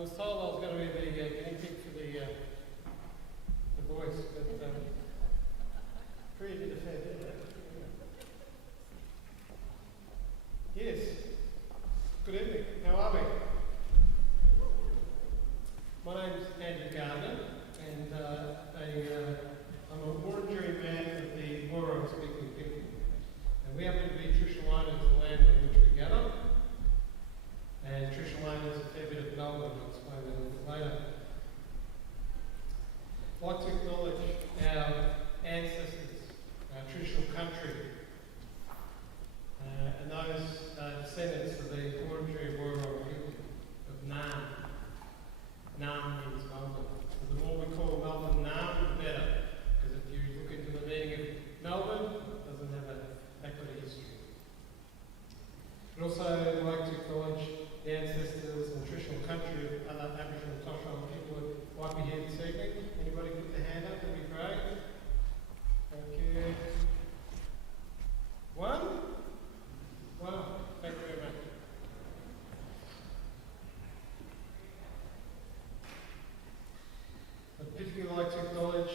was told I was going to be the guinea pig for the voice, but pretty did a fair bit of that. Yes. Good evening. How are we? My name's Andrew Gardner, and I'm a Wurundjeri man of the Wurrung speaking people. And we happen to be traditional owners of the land on which we gather. And traditional owners a fair bit of Melbourne, I'll explain that a little bit later. I'd like to acknowledge our ancestors, our traditional country, and those descendants of the Wurundjeri Wurrung people of Naarm. Naarm means Melbourne. So the more we call Melbourne Naarm, the better. Because if you look into the meaning of Melbourne, it doesn't have that kind of history. I'd also like to acknowledge the ancestors and traditional country of other Aboriginal and Torres Strait people who might be here this evening. Anybody put their hand up? That'd be great. Thank you. One? Wow. Thank you very much. I'd particularly like to acknowledge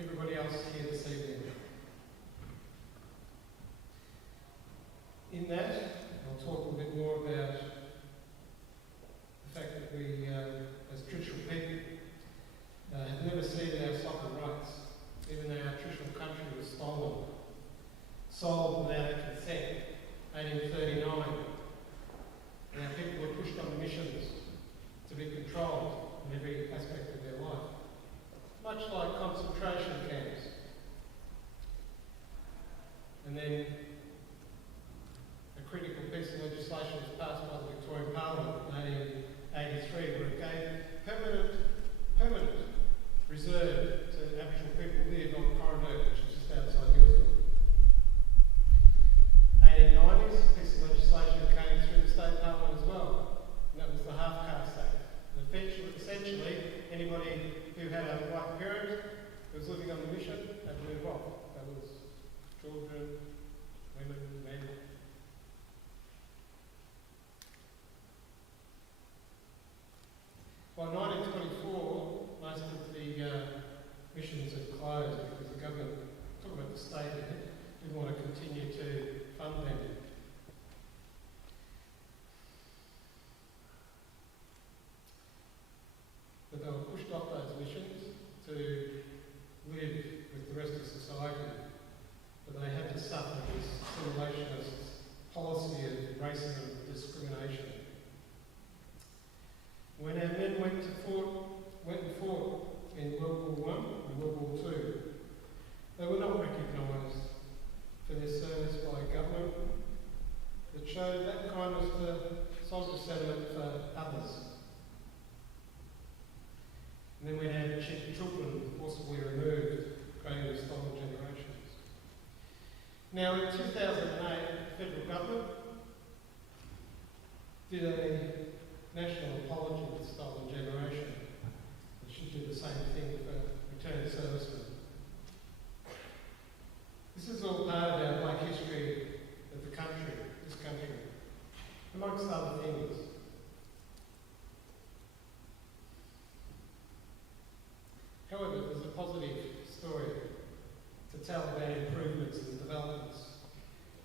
everybody else here this evening. In that, I'll talk a little bit more about the fact that we, as traditional people, have never ceded our sovereign rights, even though our traditional country was sold without consent, 1839, and our people were pushed on missions to be controlled in every aspect of their life, much like concentration camps. And then a critical piece of legislation was passed by the Victorian Parliament in 1883 where it gave permanent reserve to Aboriginal people who live on Coronado, which is just outside Hillsville. 1890s, a piece of legislation came through the State Parliament as well, and that was the Half-Caste Act. And essentially, anybody who had a white parent who was living on the mission had to move off. That was children, women, men. By 1924, most of the missions had closed because the government, talking about the state, didn't want to continue to fund them. But they were pushed off those missions to live with the rest of society. But they had to suffer this assimilationist policy of racism and discrimination. When our men went and fought in World War I and World War II, they were not recognised for their service by a government that showed that kindness to soldier sentiment for others. And then we had children forcibly removed, creating the stolen generations. Now in 2008, the federal government did a national apology for the stolen generation. It should do the same thing for returned servicemen. This is all part of our black history of the country, this country, amongst other things. However, there's a positive story to tell about improvements and developments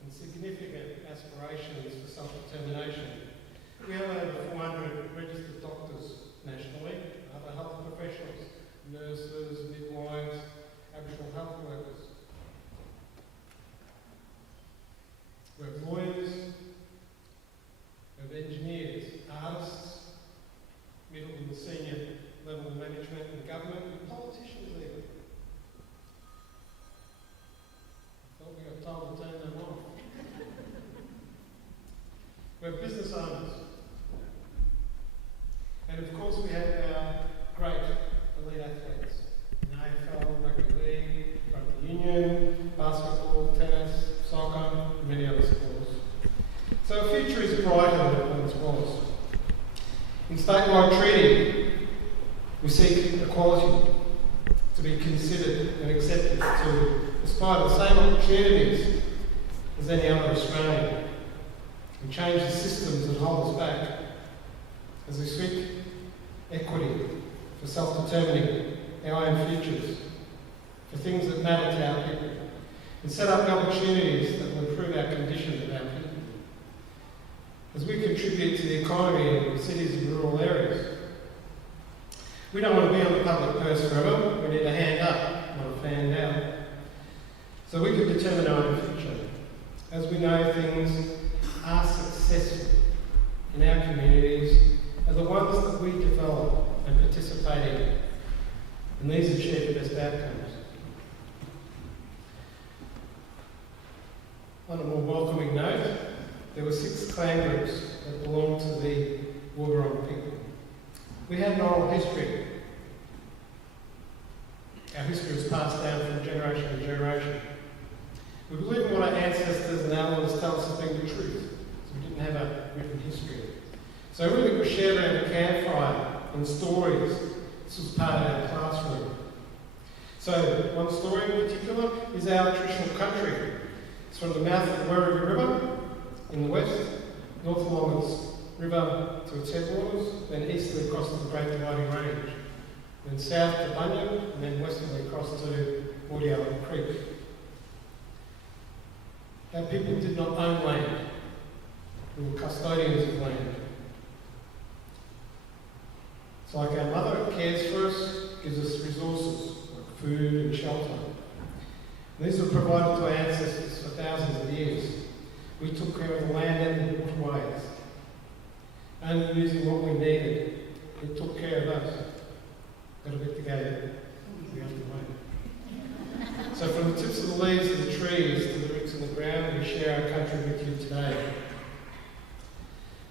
and significant aspirations for self-determination. We have over 400 registered doctors nationally, other health professionals, nurses, midwives, Aboriginal health workers. We have lawyers, we have engineers, artists, middle and senior level of management and government, and politicians even. I thought we got told to turn them off. We have business owners. And of course we have our great elite athletes in AFL, rugby league, rugby union, basketball, tennis, soccer, and many other sports. So our future is brighter than it once was. In statewide treaty, we seek equality to be considered and accepted to aspire to the same opportunities as any other Australian. and change the systems that hold us back as we seek equity for self-determining our own futures, for things that matter to our people, and set up opportunities that will improve our condition of our people. As we contribute to the economy in cities and rural areas, we don't want to be on the public purse forever. We need a hand up, not a fan down. So we can determine our own future. As we know, things are successful in our communities are the ones that we develop and participate in. And these achieve the best outcomes. On a more welcoming note, there were 6 clan groups that belonged to the Wurrung people. We had an oral history. Our history was passed down from generation to generation. We believe in what our ancestors and elders tell us as being the truth, so we didn't have a written history. So really we shared around the campfire and stories. This was part of our classroom. So one story in particular is our traditional country. It's from the mouth of the Werribee River in the west, north along its river to its headwaters, then easterly across to the Great Dividing Range, then south to Bunyip, and then westerly across to Mordialloc Creek. Our people did not own land. We were custodians of land. It's like our mother cares for us, gives us resources like food and shelter. And these were provided to our ancestors for thousands of years. We took care of the land and the waterways, only using what we needed. It took care of us. Got a bit to go. We have to wait. So from the tips of the leaves of the trees to the roots in the ground, we share our country with you today.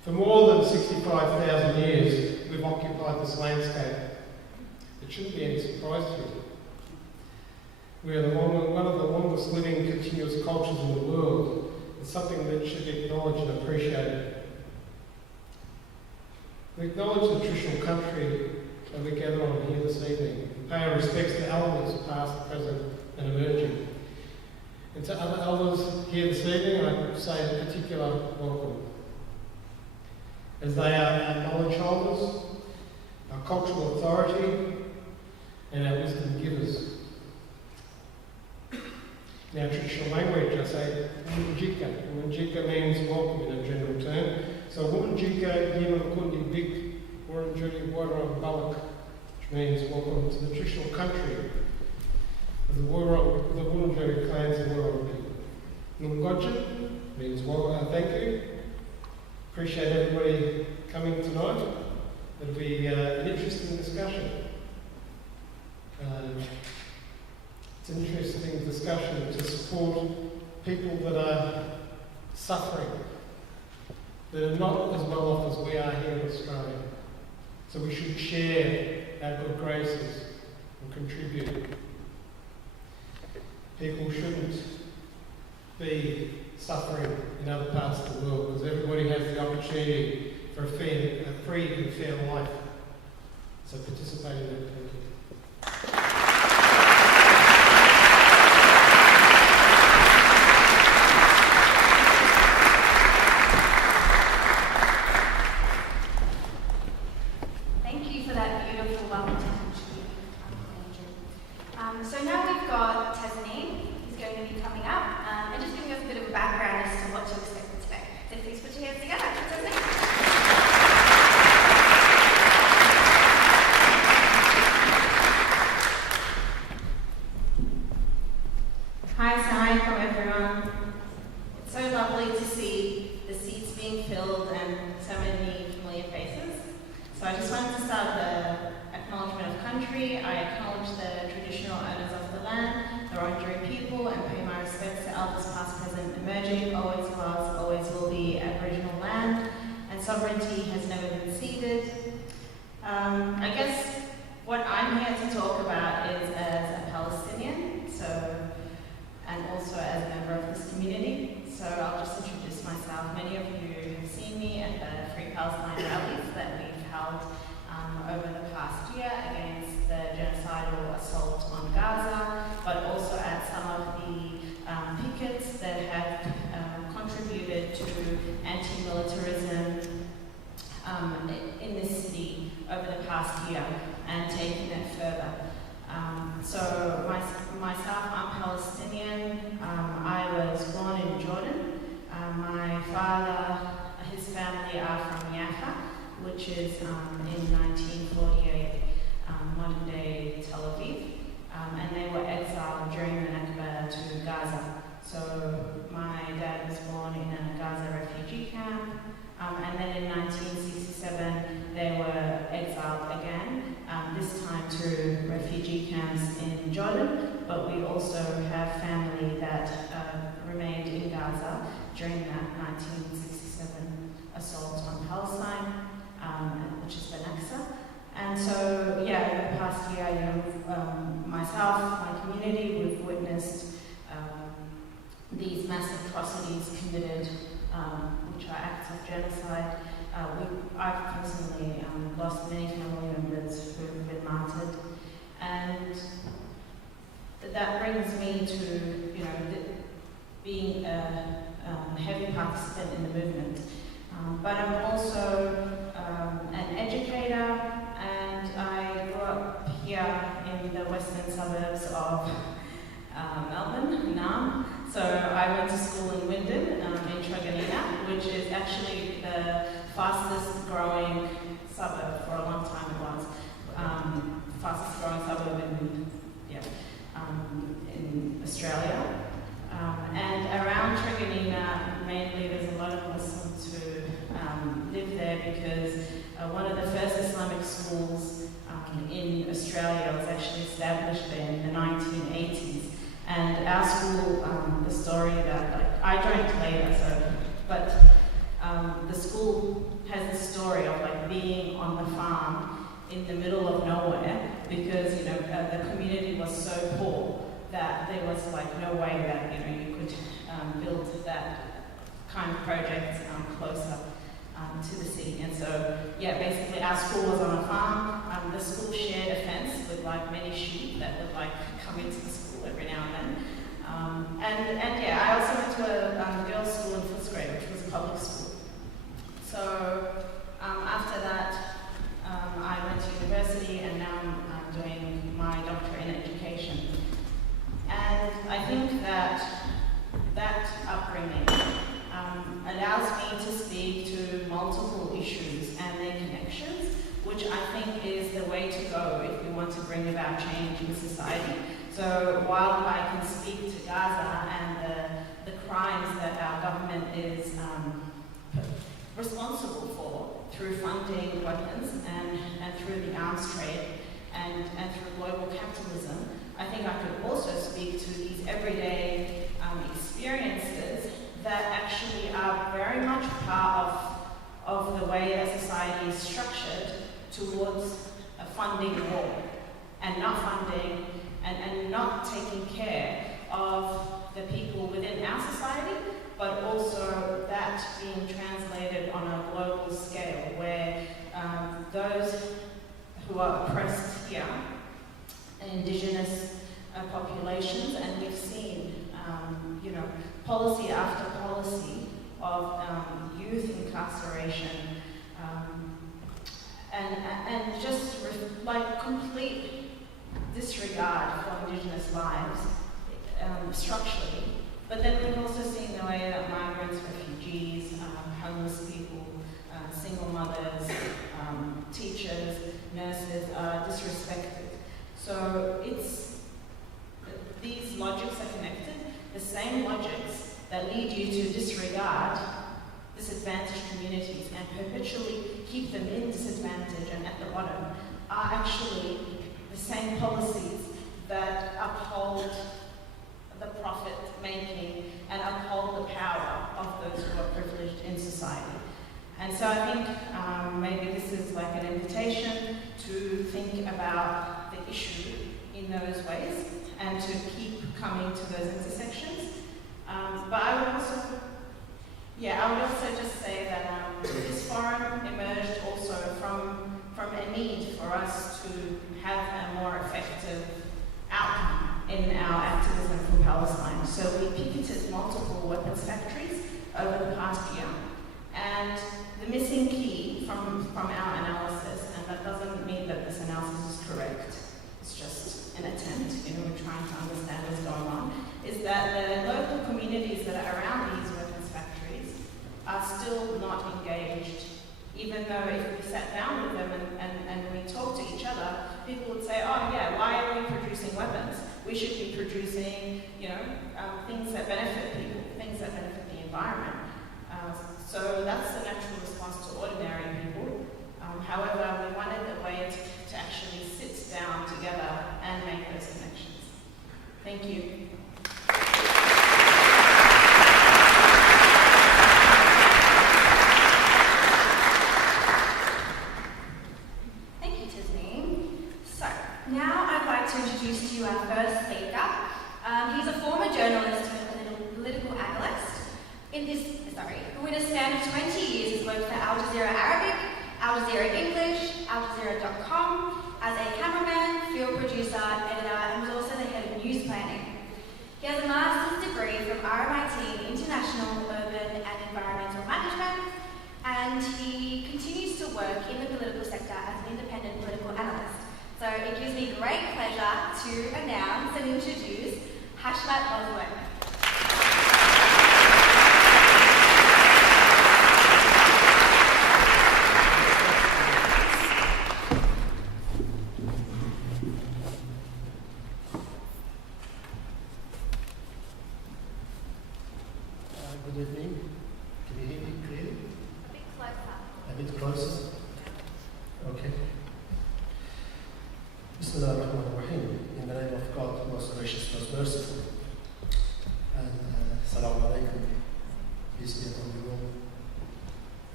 For more than 65,000 years, we've occupied this landscape. It shouldn't be any surprise to you. We are one of the longest living continuous cultures in the world. It's something that should be acknowledged and appreciated. We acknowledge the traditional country that we gather on here this evening and pay our respects to elders, past, present and emerging. And to other elders here this evening, I say a particular welcome, as they are our knowledge holders, our cultural authority and our wisdom givers. In our traditional language, I say Womanjika. Womanjika means welcome in a general term. So Womanjika Yiman Kundi Big Wurrungjeri Wurrung Balak, which means welcome to the traditional country of the Wurrungjeri clans and Wurrung people. Nungotjan means well, thank you. Appreciate everybody coming tonight. It'll be an interesting discussion. It's an interesting discussion to support people that are suffering, that are not as well off as we are here in Australia. So we should share our good graces and contribute. People shouldn't be suffering in other parts of the world, because everybody has the opportunity for a free and fair life. So participate in that. Thank you. So now we've got Tasneem, who's going to be coming up and just giving us a bit of a background as to what to expect today. So please put your hands together for Tasneem. Hi, assalamualaikum everyone. It's so lovely to see the seats being filled and so many familiar faces. So I just wanted to start with the acknowledgement of country. I acknowledge the traditional owners of the land, the Wurrungjeri people, and pay my respects to elders past, present, emerging. Always was, always will be Aboriginal land, and sovereignty has never been ceded. I guess what I'm here to talk about is as a Palestinian, and also as a member of this community. So I'll just introduce myself. Many of you have seen me at the Free Palestine rallies that we've held over the past year against the genocidal assault on Gaza, but also at some of the pickets that have contributed to anti So myself, I'm Palestinian. I was born in Jordan. My father, his family are from Jaffa, which is in 1948, modern day Tel Aviv. And they were exiled during the Nakba to Gaza. So my dad was born in a Gaza refugee camp. And then in 1967, they were exiled again, this time to refugee camps in Jordan, but we also have family that remained in Gaza during that 1967 assault on Palestine, which is the Nakba. And so, yeah, the past year, myself, my community, we've witnessed these massive atrocities committed, which are acts of genocide. I've personally lost many family members who have been martyred, and that brings me to, being a heavy participant in the movement. But I'm also an educator, and I grew up here in the western suburbs of Melbourne, Naarm. So I went to school in Wyndham, in Truganina, which is actually the fastest growing suburb for a long time. It was fastest growing suburb in Australia. And around Truganina, mainly there's a lot of Muslims who live there because one of the first Islamic schools in Australia was actually established there in the 1980s. And our school, the story that, I joined later, but the school has a story of being on the farm in the middle of nowhere because, the community was so poor that there was no way that, you could build that kind of project closer to the city. And so, yeah, basically our school was on a farm. The school shared a fence with many sheep that would come into the school every now and then. And yeah, I also went to a girls' school in Footscray, which was a public school. So after that, I went to university, and now I'm doing my doctorate in education. And I think that upbringing allows me to speak to multiple issues and their connections, which I think is the way to go if we want to bring about change in society. So while I can speak to Gaza and the crimes that our government is responsible for through funding weapons and through the arms trade and through global capitalism, I think I could also speak to these everyday experiences that actually are very much part of the way that society is structured towards funding war and not funding and not taking care of the people within our society, but also that being translated on a global scale where those who are oppressed here, indigenous populations, and we've seen policy after policy of youth incarceration and just complete disregard for Indigenous lives structurally. But then we've also seen the way that migrants, refugees, homeless people, single mothers, teachers, nurses are disrespected. So these logics are connected. The same logics that lead you to disregard disadvantaged communities and perpetually keep them in disadvantage and at the bottom are actually the same policies that uphold the profit making and uphold the power of those who are privileged in society. And so I think maybe this is an invitation to think about the issue in those ways and to keep coming to those intersections. But I would also just say that this forum emerged also from a need for us to have a more effective outcome in our activism for Palestine. So we picketed multiple weapons factories over the past year. And the missing key from our analysis, and that doesn't mean that this analysis is correct, it's just an attempt, still not engaged. Even though if we sat down with them and we talked to each other, people would say, oh yeah, why are we producing weapons? We should be producing, things that benefit people, things that benefit the environment. So that's the natural response to ordinary people. However, we wanted a way to actually sit down together and make those connections. Thank you. Thank you, Tiffany. So, now I'd like to introduce to you our first speaker. He's a former journalist and political analyst. Who in a span of 20 years has worked for Al Jazeera Arabic, Al Jazeera English, Al Jazeera.com, as a cameraman, field producer, editor, and was also the head of news planning. He has a master's degree from RMIT in International Urban and Environmental Management, and he continues to work in the political sector as an independent political analyst. So it gives me great pleasure to announce and introduce Hashmat Oswin. Good evening. Can you hear me clearly? A bit closer. A bit closer? Okay. Bismillah ar-Rahman ar-Rahim. In the name of God, most gracious, most merciful. And Assalamu alaikum. Peace be upon you all.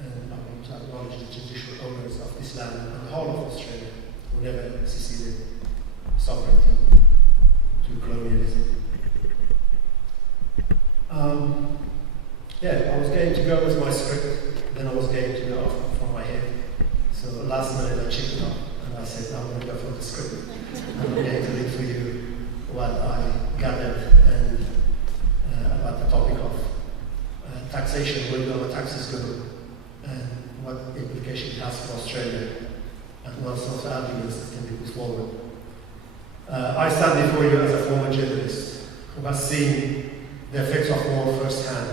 And I want to acknowledge the judicial owners of this land and the whole of Australia who never seceded sovereignty to colonialism. I was going to go with my script, then I was going to go off from my head. So last minute I checked it off and I said, I'm going to go for the script. And I'm going to read for you what I gathered and about the topic of taxation, where do our taxes go, and what implication it has for Australia, and what sort of arguments that can be put forward. I stand before you as a former journalist who has seen the effects of war firsthand.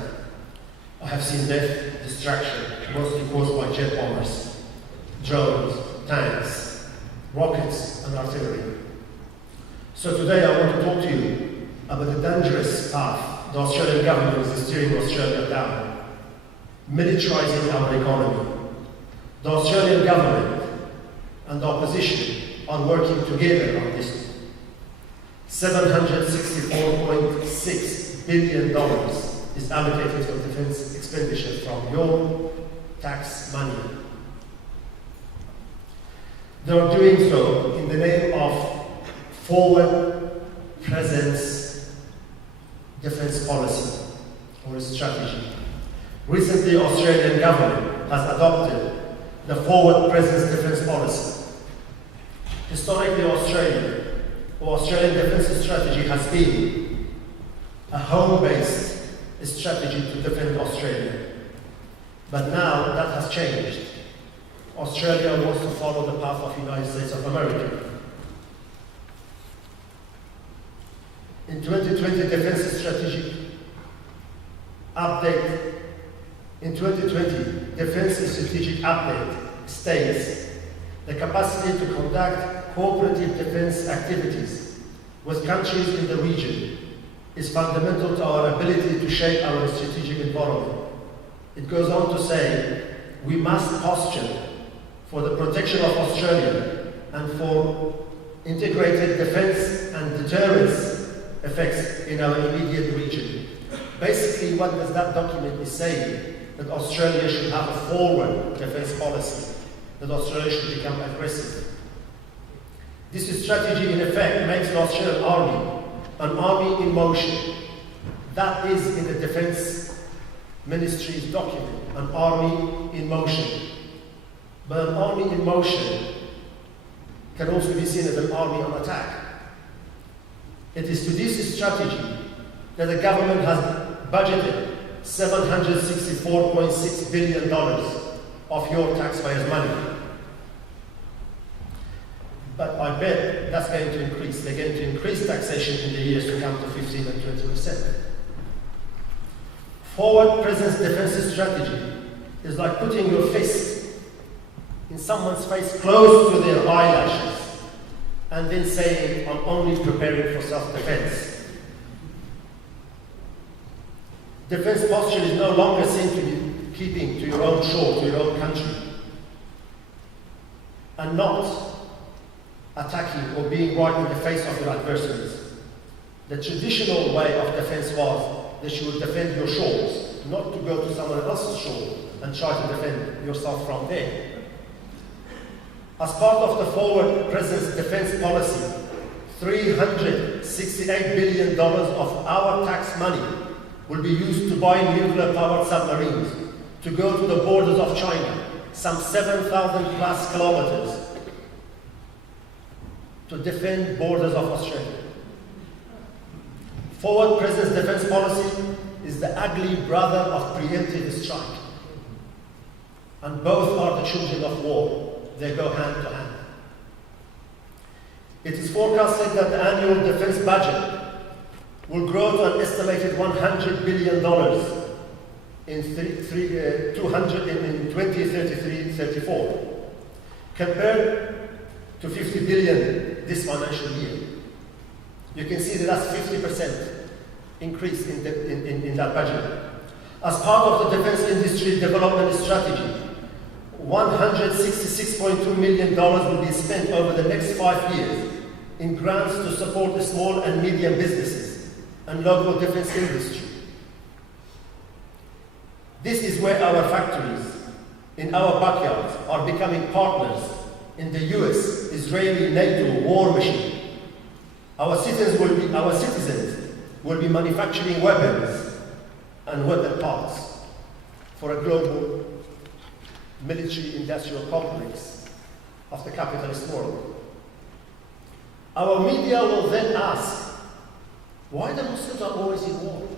I have seen death, destruction, mostly caused by jet bombers, drones, tanks, rockets, and artillery. So today I want to talk to you about the dangerous path the Australian government is steering Australia down, militarising our economy. The Australian government and the opposition are working together on this. $764.6 billion is allocated for defence expenditure from your tax money. They are doing so in the name of forward presence defence policy or strategy. Recently, the Australian government has adopted the forward presence defence policy. Historically, Australian defence strategy has been a home-based strategy to defend Australia. But now that has changed. Australia wants to follow the path of the United States of America. In 2020 Defence Strategic Update, states the capacity to conduct cooperative defence activities with countries in the region is fundamental to our ability to shape our strategic environment. It goes on to say, we must posture for the protection of Australia and for integrated defence and deterrence effects in our immediate region. Basically, what does that document is saying? That Australia should have a forward defence policy, that Australia should become aggressive. This strategy, in effect, makes the Australian Army an army in motion. That is in the Defence Ministry's document, an army in motion. But an army in motion can also be seen as an army on attack. It is to this strategy that the government has budgeted $764.6 billion of your taxpayers' money. But I bet that's going to increase. They're going to increase taxation in the years to come to 15 and 20%. Forward presence defensive strategy is like putting your fist in someone's face close to their eyelashes and then saying, I'm only preparing for self-defense. Defense posture is no longer seen to be keeping to your own shore, to your own country, and not attacking or being right in the face of your adversaries. The traditional way of defense was that you would defend your shores, not to go to someone else's shore and try to defend yourself from there. As part of the forward presence defense policy, $368 billion of our tax money will be used to buy nuclear-powered submarines to go to the borders of China, some 7,000 plus kilometers, to defend borders of Australia. Forward presence defense policy is the ugly brother of preemptive strike. And both are the children of war. They go hand to hand. It is forecasted that the annual defense budget will grow to an estimated $100 billion in 2033-34, compared to $50 billion this financial year. You can see that that's 50% increase in that budget. As part of the defense industry development strategy, $166.2 million will be spent over the next 5 years in grants to support the small and medium businesses and local defense industry. This is where our factories in our backyards are becoming partners in the US, Israeli, NATO war machine. Our citizens will be manufacturing weapons and weapon parts for a global military-industrial complex of the capitalist world. Our media will then ask, why the Muslims are always in war?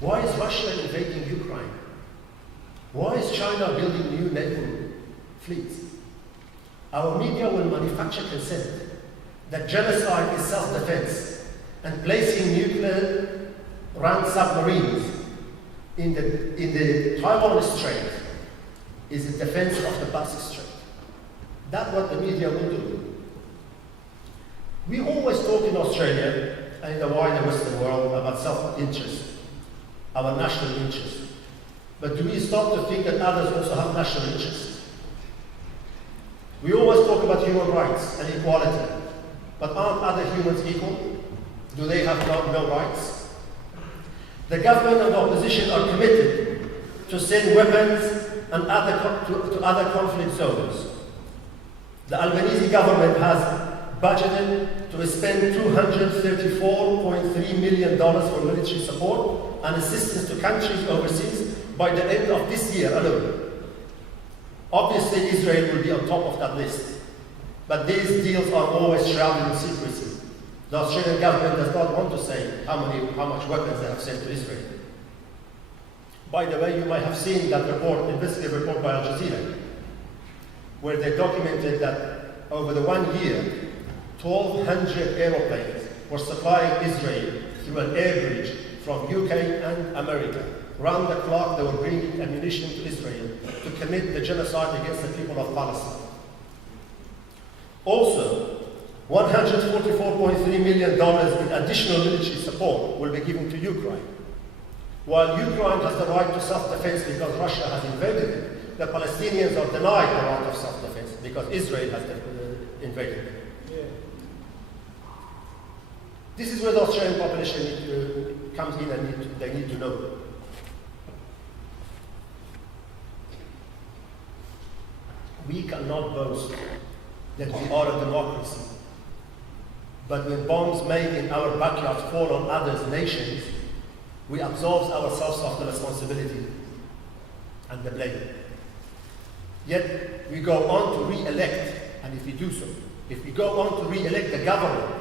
Why is Russia invading Ukraine? Why is China building new naval fleets? Our media will manufacture consent that genocide is self-defense and placing nuclear-run submarines in the Taiwan Strait is a defense of the Pacific Strait. That's what the media will do. We always talk in Australia and in the wider Western world about self-interest, our national interest. But do we stop to think that others also have national interests? We always talk about human rights and equality, but aren't other humans equal? Do they have no rights? The government and the opposition are committed to send weapons and to other conflict zones. The Albanese government has budgeted to spend $234.3 million for military support and assistance to countries overseas by the end of this year alone. Obviously, Israel will be on top of that list, but these deals are always shrouded in secrecy. The Australian government does not want to say how much weapons they have sent to Israel. By the way, you might have seen that investigative report by Al Jazeera, where they documented that over the 1 year, 1,200 aeroplanes were supplying Israel through an air bridge from UK and America. Round the clock, they were bringing ammunition to Israel to commit the genocide against the people of Palestine. Also, $144.3 million in additional military support will be given to Ukraine. While Ukraine has the right to self-defense because Russia has invaded it, the Palestinians are denied the right of self-defense because Israel has invaded it. Yeah. This is where the Australian population comes in and they need to know. We cannot boast that we are a democracy. But when bombs made in our backyards fall on others' nations, we absolve ourselves of the responsibility and the blame. Yet we go on to re-elect, and if we do so, if we go on to re-elect the government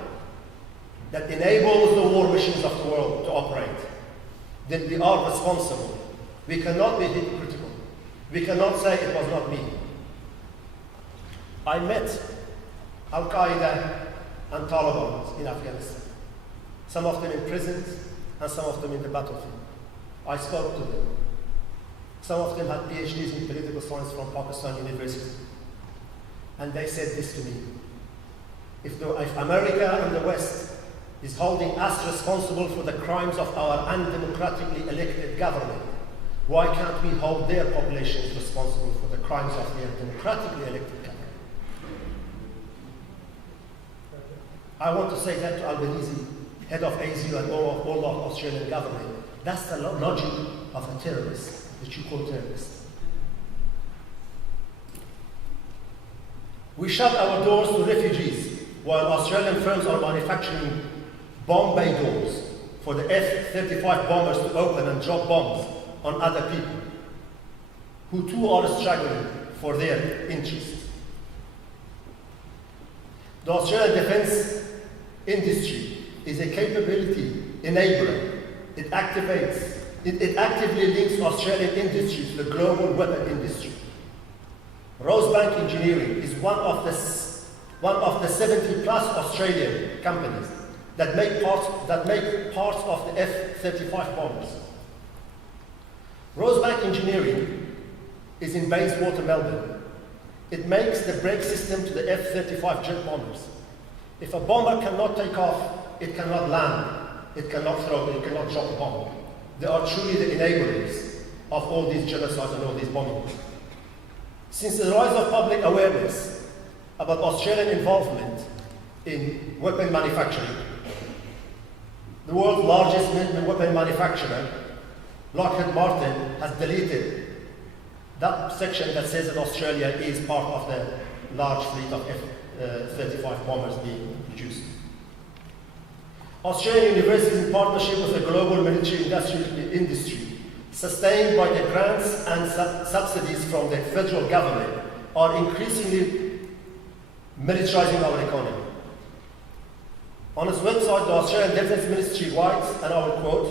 that enables the war machines of the world to operate, then we are responsible. We cannot be hypocritical. We cannot say it was not me. I met Al-Qaeda and Taliban in Afghanistan. Some of them in prisons and some of them in the battlefield. I spoke to them. Some of them had PhDs in political science from Pakistan University. And they said this to me: if America and the West is holding us responsible for the crimes of our undemocratically elected government, why can't we hold their populations responsible for the crimes of their democratically elected government? I want to say that to Albanese, head of ASU and all of Australian government. That's the logic of a terrorist, that you call terrorist. We shut our doors to refugees while Australian firms are manufacturing bomb bay doors for the F-35 bombers to open and drop bombs on other people who too are struggling for their interests. The Australian defence industry is a capability enabler. It actively links Australian industry to the global weapon industry. Rosebank Engineering is one of the 70+ Australian companies that make parts of the F-35 bombers. Rosebank Engineering is in Bayswater, Melbourne. It makes the brake system to the F-35 jet bombers. If a bomber cannot take off, it cannot land, it cannot throw, it cannot drop a bomb. They are truly the enablers of all these genocides and all these bombings. Since the rise of public awareness about Australian involvement in weapon manufacturing, the world's largest weapon manufacturer, Lockheed Martin, has deleted that section that says that Australia is part of the large fleet of F-35 bombers being produced. Australian universities, in partnership with the global military industrial industry, sustained by the grants and subsidies from the federal government, are increasingly militarizing our economy. On its website, the Australian Defence Ministry writes, and I will quote,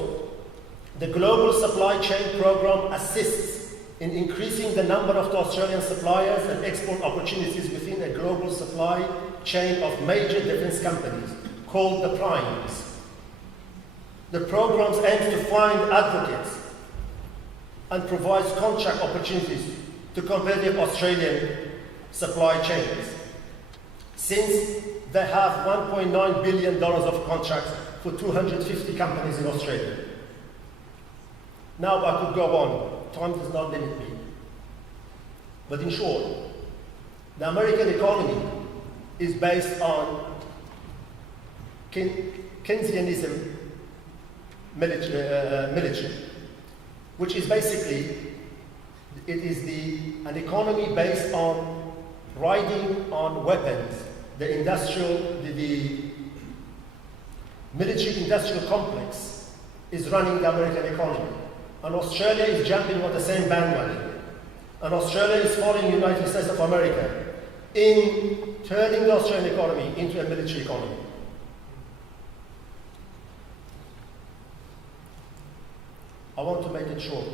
"The global supply chain program assists in increasing the number of the Australian suppliers and export opportunities within a global supply chain of major defence companies, called the Primes. The program aims to find advocates and provides contract opportunities to competitive Australian supply chains. Since they have $1.9 billion of contracts for 250 companies in Australia." Now I could go on. Time does not limit me. But in short, the American economy is based on Keynesianism military, which is basically, it is an economy based on riding on weapons. The military industrial complex is running the American economy. And Australia is jumping on the same bandwagon. And Australia is following the United States of America in turning the Australian economy into a military economy. I want to make it short.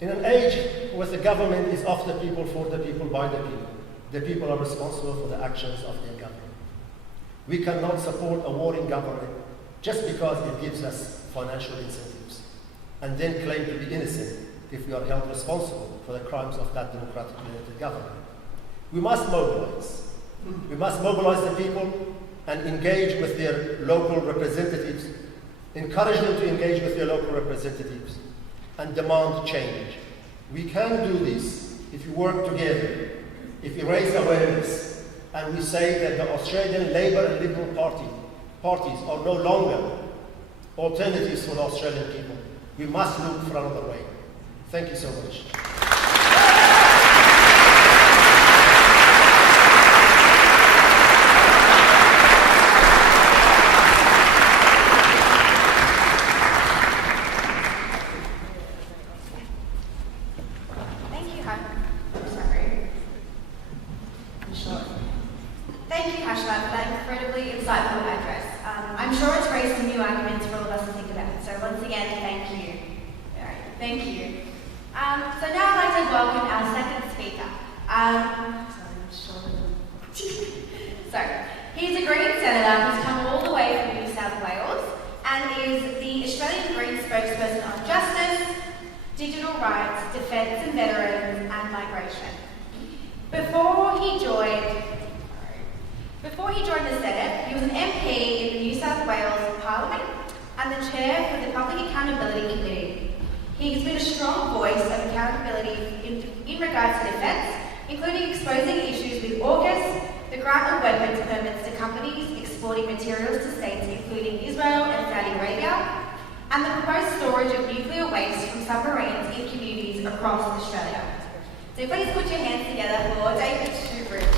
In an age where the government is of the people, for the people, by the people are responsible for the actions of their government. We cannot support a warring government just because it gives us financial incentives, and then claim to be innocent if we are held responsible for the crimes of that democratically elected government. We must mobilize. We must mobilize the people and engage with their local representatives, encourage them to engage with their local representatives, and demand change. We can do this if we work together, if we raise awareness, and we say that the Australian Labor and Liberal parties are no longer alternatives for the Australian people. We must look for another way. Thank you so much. Thank you, Hashmat, for that incredibly insightful address. I'm sure it's raised some new arguments for all of us to think about. So once again, thank you. All right, thank you. So now I'd like to welcome our second speaker. So he's a Green senator who's come all the way from New South Wales and is the Australian Green spokesperson on justice rights, defence and veterans, and migration. Before he joined the Senate, he was an MP in the New South Wales Parliament and the chair for the Public Accountability Committee. He has been a strong voice of accountability in regards to defence, including exposing issues with AUKUS, the grant of weapons permits to companies exporting materials to states including Israel and Saudi Arabia, and the proposed storage of nuclear waste from submarines in communities across Australia. So please put your hands together for David Shoebridge.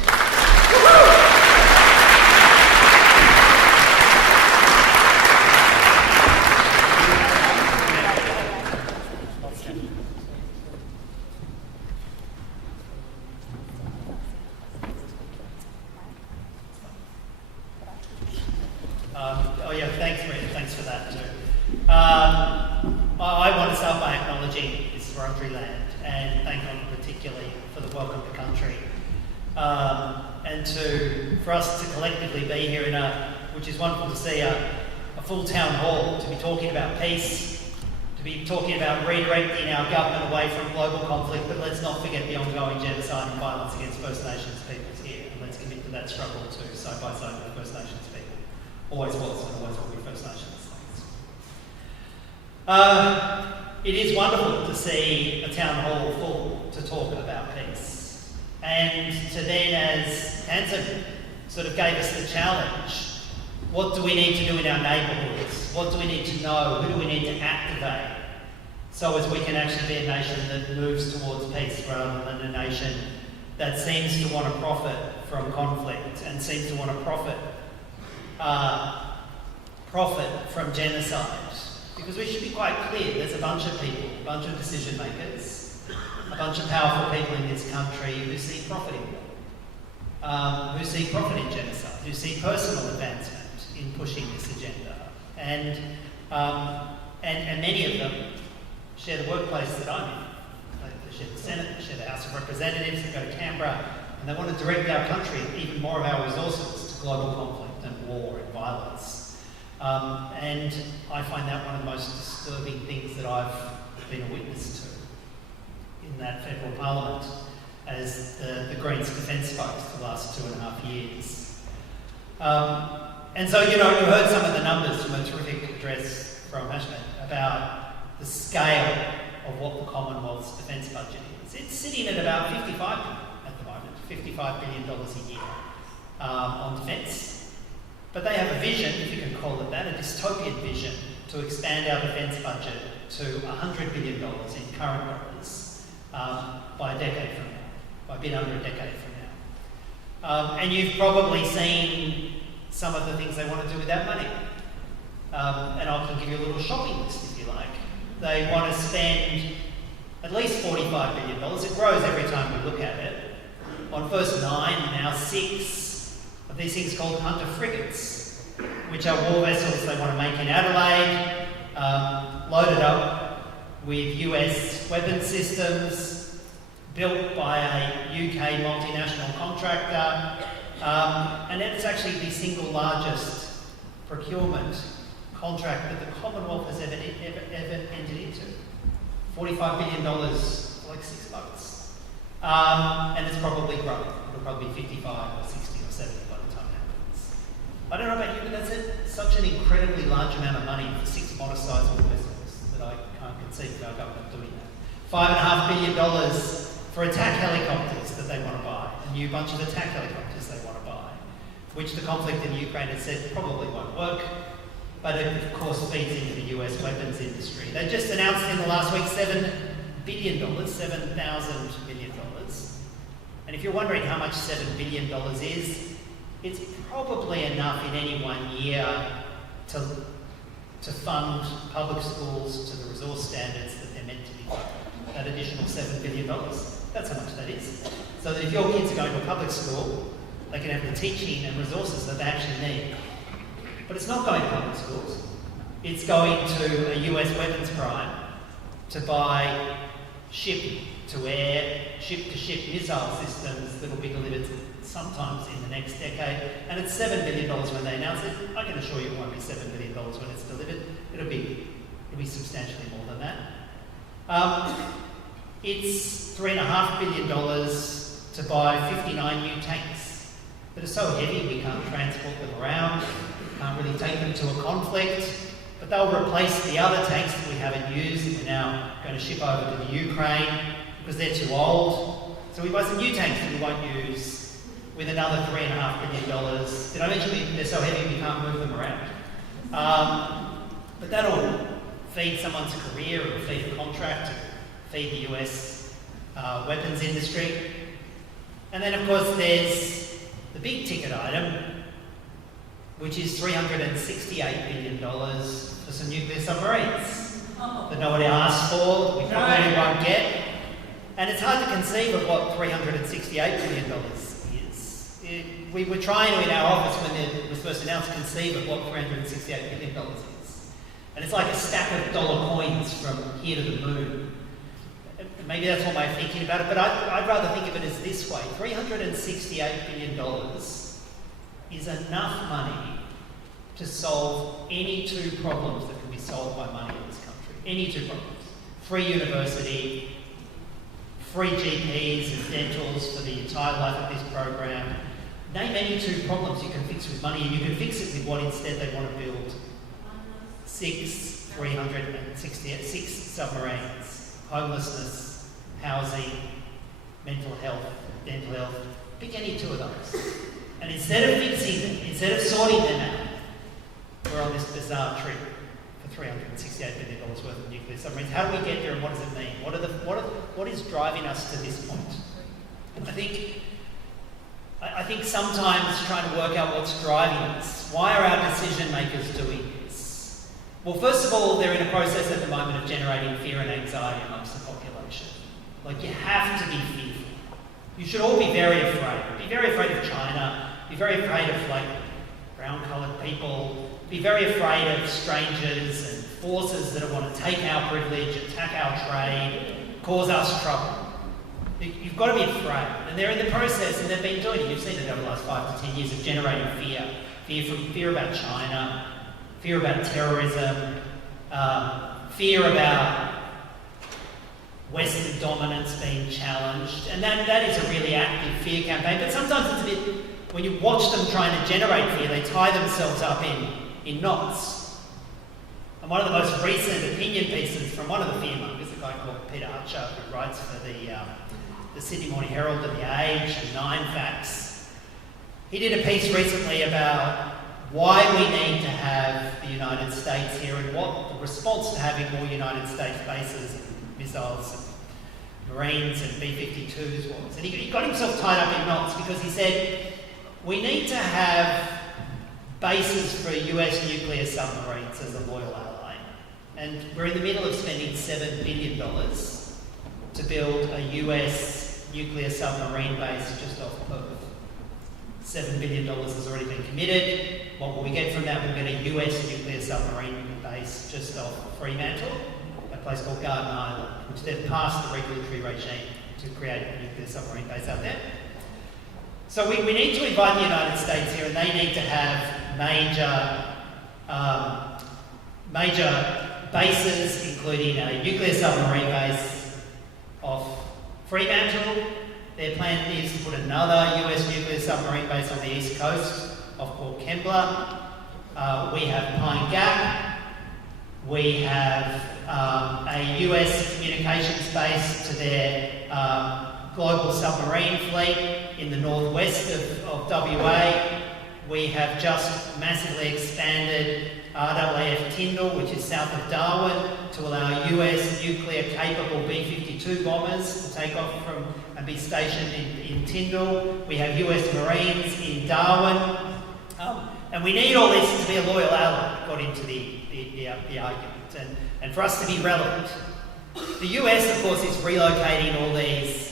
Thanks, Rita. Thanks for that too. I want to start by acknowledging this Wurundjeri land and thank them particularly for the welcome to country, and for us to collectively be here which is wonderful to see, a full town hall to be talking about peace, to be talking about redirecting our government away from global conflict, but let's not forget the ongoing genocide and violence against First Nations peoples here, and let's commit to that struggle too, side by side with First Nations people. Always was and always will be First Nations. It is wonderful to see a town hall full to talk about peace. And to then, as Hanson sort of gave us the challenge, what do we need to do in our neighbourhoods? What do we need to know? Who do we need to activate so as we can actually be a nation that moves towards peace rather than a nation that seems to want to profit from conflict and seems to want to profit from genocide? Because we should be quite clear, there's a bunch of people, a bunch of decision makers, a bunch of powerful people in this country who see profit in war, who see profit in genocide, who see personal advancement in pushing this agenda. And many of them share the workplace that I'm in. They share the Senate, they share the House of Representatives, they go to Canberra, and they want to direct our country, even more of our resources, to global conflict and war and violence. And I find that one of the most disturbing things that I've been a witness to in that federal parliament as the Greens defence folks for the last 2.5 years. And so, you heard some of the numbers from a terrific address from Ashman about the scale of what the Commonwealth's defence budget is. It's sitting at about $55 at the moment, $55 billion a year on defence. But they have a vision, if you can call it that, a dystopian vision, to expand our defence budget to $100 billion in current dollars by a decade from now, by a bit under a decade from now. And you've probably seen some of the things they want to do with that money. And I can give you a little shopping list if you like. They want to spend at least $45 billion. It grows every time we look at it. On first 9, now 6 of these things called Hunter frigates, which are war vessels they want to make in Adelaide, loaded up with US weapons systems, built by a UK multinational contractor, and it's actually the single largest procurement contract that the Commonwealth has ever entered into. $45 billion for like 6 boats. And it's probably growing. It'll probably be 55 or 60 or 70 by the time it happens. I don't know about you, but that's such an incredibly large amount of money for 6 modest-sized war vessels that I can't conceive of our government doing that. $5.5 billion for attack helicopters that they want to buy, a new bunch of attack helicopters they want to buy, which the conflict in Ukraine has said probably won't work, but it of course feeds into the US weapons industry. They just announced in the last week $7 billion, $7,000 million. And if you're wondering how much $7 billion is, it's probably enough in any one year to fund public schools to the resource standards that they're meant to be funded. That additional $7 billion, that's how much that is. So that if your kids are going to a public school, they can have the teaching and resources that they actually need. But it's not going to public schools. It's going to a US weapons prime to buy ship-to-air, ship-to-ship missile systems that will be delivered sometimes in the next decade. And it's $7 billion when they announce it. I can assure you it won't be $7 billion when it's delivered. It'll be substantially more than that. It's $3.5 billion to buy 59 new tanks that are so heavy we can't transport them around, can't really take them to a conflict, but they'll replace the other tanks that we haven't used and we're now going to ship over to the Ukraine because they're too old. So we buy some new tanks that we won't use with another $3.5 billion. Did I mention they're so heavy we can't move them around? But that'll feed someone's career or feed a contract, feed the US weapons industry. And then of course there's the big ticket item, which is $368 billion for some nuclear submarines that nobody asked for, we probably won't get. And it's hard to conceive of what $368 billion is. We were trying to, in our office when it was first announced, conceive of what $368 billion is. And it's like a stack of dollar coins from here to the moon. Maybe that's one way of thinking about it, but I'd rather think of it as this way. $368 billion is enough money to solve any two problems that can be solved by money in this country. Any two problems. Free university, free GPs and dentals for the entire life of this program. Name any two problems you can fix with money, and you can fix it with what instead they want to build. 366 submarines, homelessness, housing, mental health, dental health. Pick any two of those. And instead of fixing them, instead of sorting them out, we're on this bizarre trip for $368 billion worth of nuclear submarines. How do we get there and what does it mean? What is driving us to this point? I think sometimes trying to work out what's driving us. Why are our decision makers doing this? Well, first of all, they're in a process at the moment of generating fear and anxiety amongst the population. Like, you have to be fearful. You should all be very afraid. Be very afraid of China. Be very afraid of, like, brown-coloured people. Be very afraid of strangers and forces that want to take our privilege, attack our trade, cause us trouble. You've got to be afraid. And they're in the process, and they've been doing it. You've seen it over the last 5 to 10 years of generating fear. Fear about China, fear about terrorism, fear about Western dominance being challenged. And that is a really active fear campaign. But sometimes it's a bit, when you watch them trying to generate fear, they tie themselves up in knots. And one of the most recent opinion pieces from one of the fearmongers, a guy called Peter Hutcher, who writes for the Sydney Morning Herald and The Age and 9 Facts, he did a piece recently about why we need to have the United States here and what the response to having more United States bases and missiles and Marines and B-52s was. And he got himself tied up in knots because he said, we need to have bases for US nuclear submarines as a loyal ally. And we're in the middle of spending $7 billion to build a US nuclear submarine base just off Perth. $7 billion has already been committed. What will we get from that? We'll get a US nuclear submarine base just off Fremantle, a place called Garden Island, which they've passed the regulatory regime to create a nuclear submarine base out there. So we need to invite the United States here, and they need to have major bases, including a nuclear submarine base off Fremantle. Their plan is to put another US nuclear submarine base on the east coast off Port Kembla. We have Pine Gap. We have a US communications base to their global submarine fleet in the northwest of WA. We have just massively expanded RAAF Tyndall, which is south of Darwin, to allow US nuclear-capable B-52 bombers to take off from and be stationed in Tyndall. We have US Marines in Darwin. And we need all this to be a loyal ally, according to the argument, and for us to be relevant. The US, of course, is relocating all these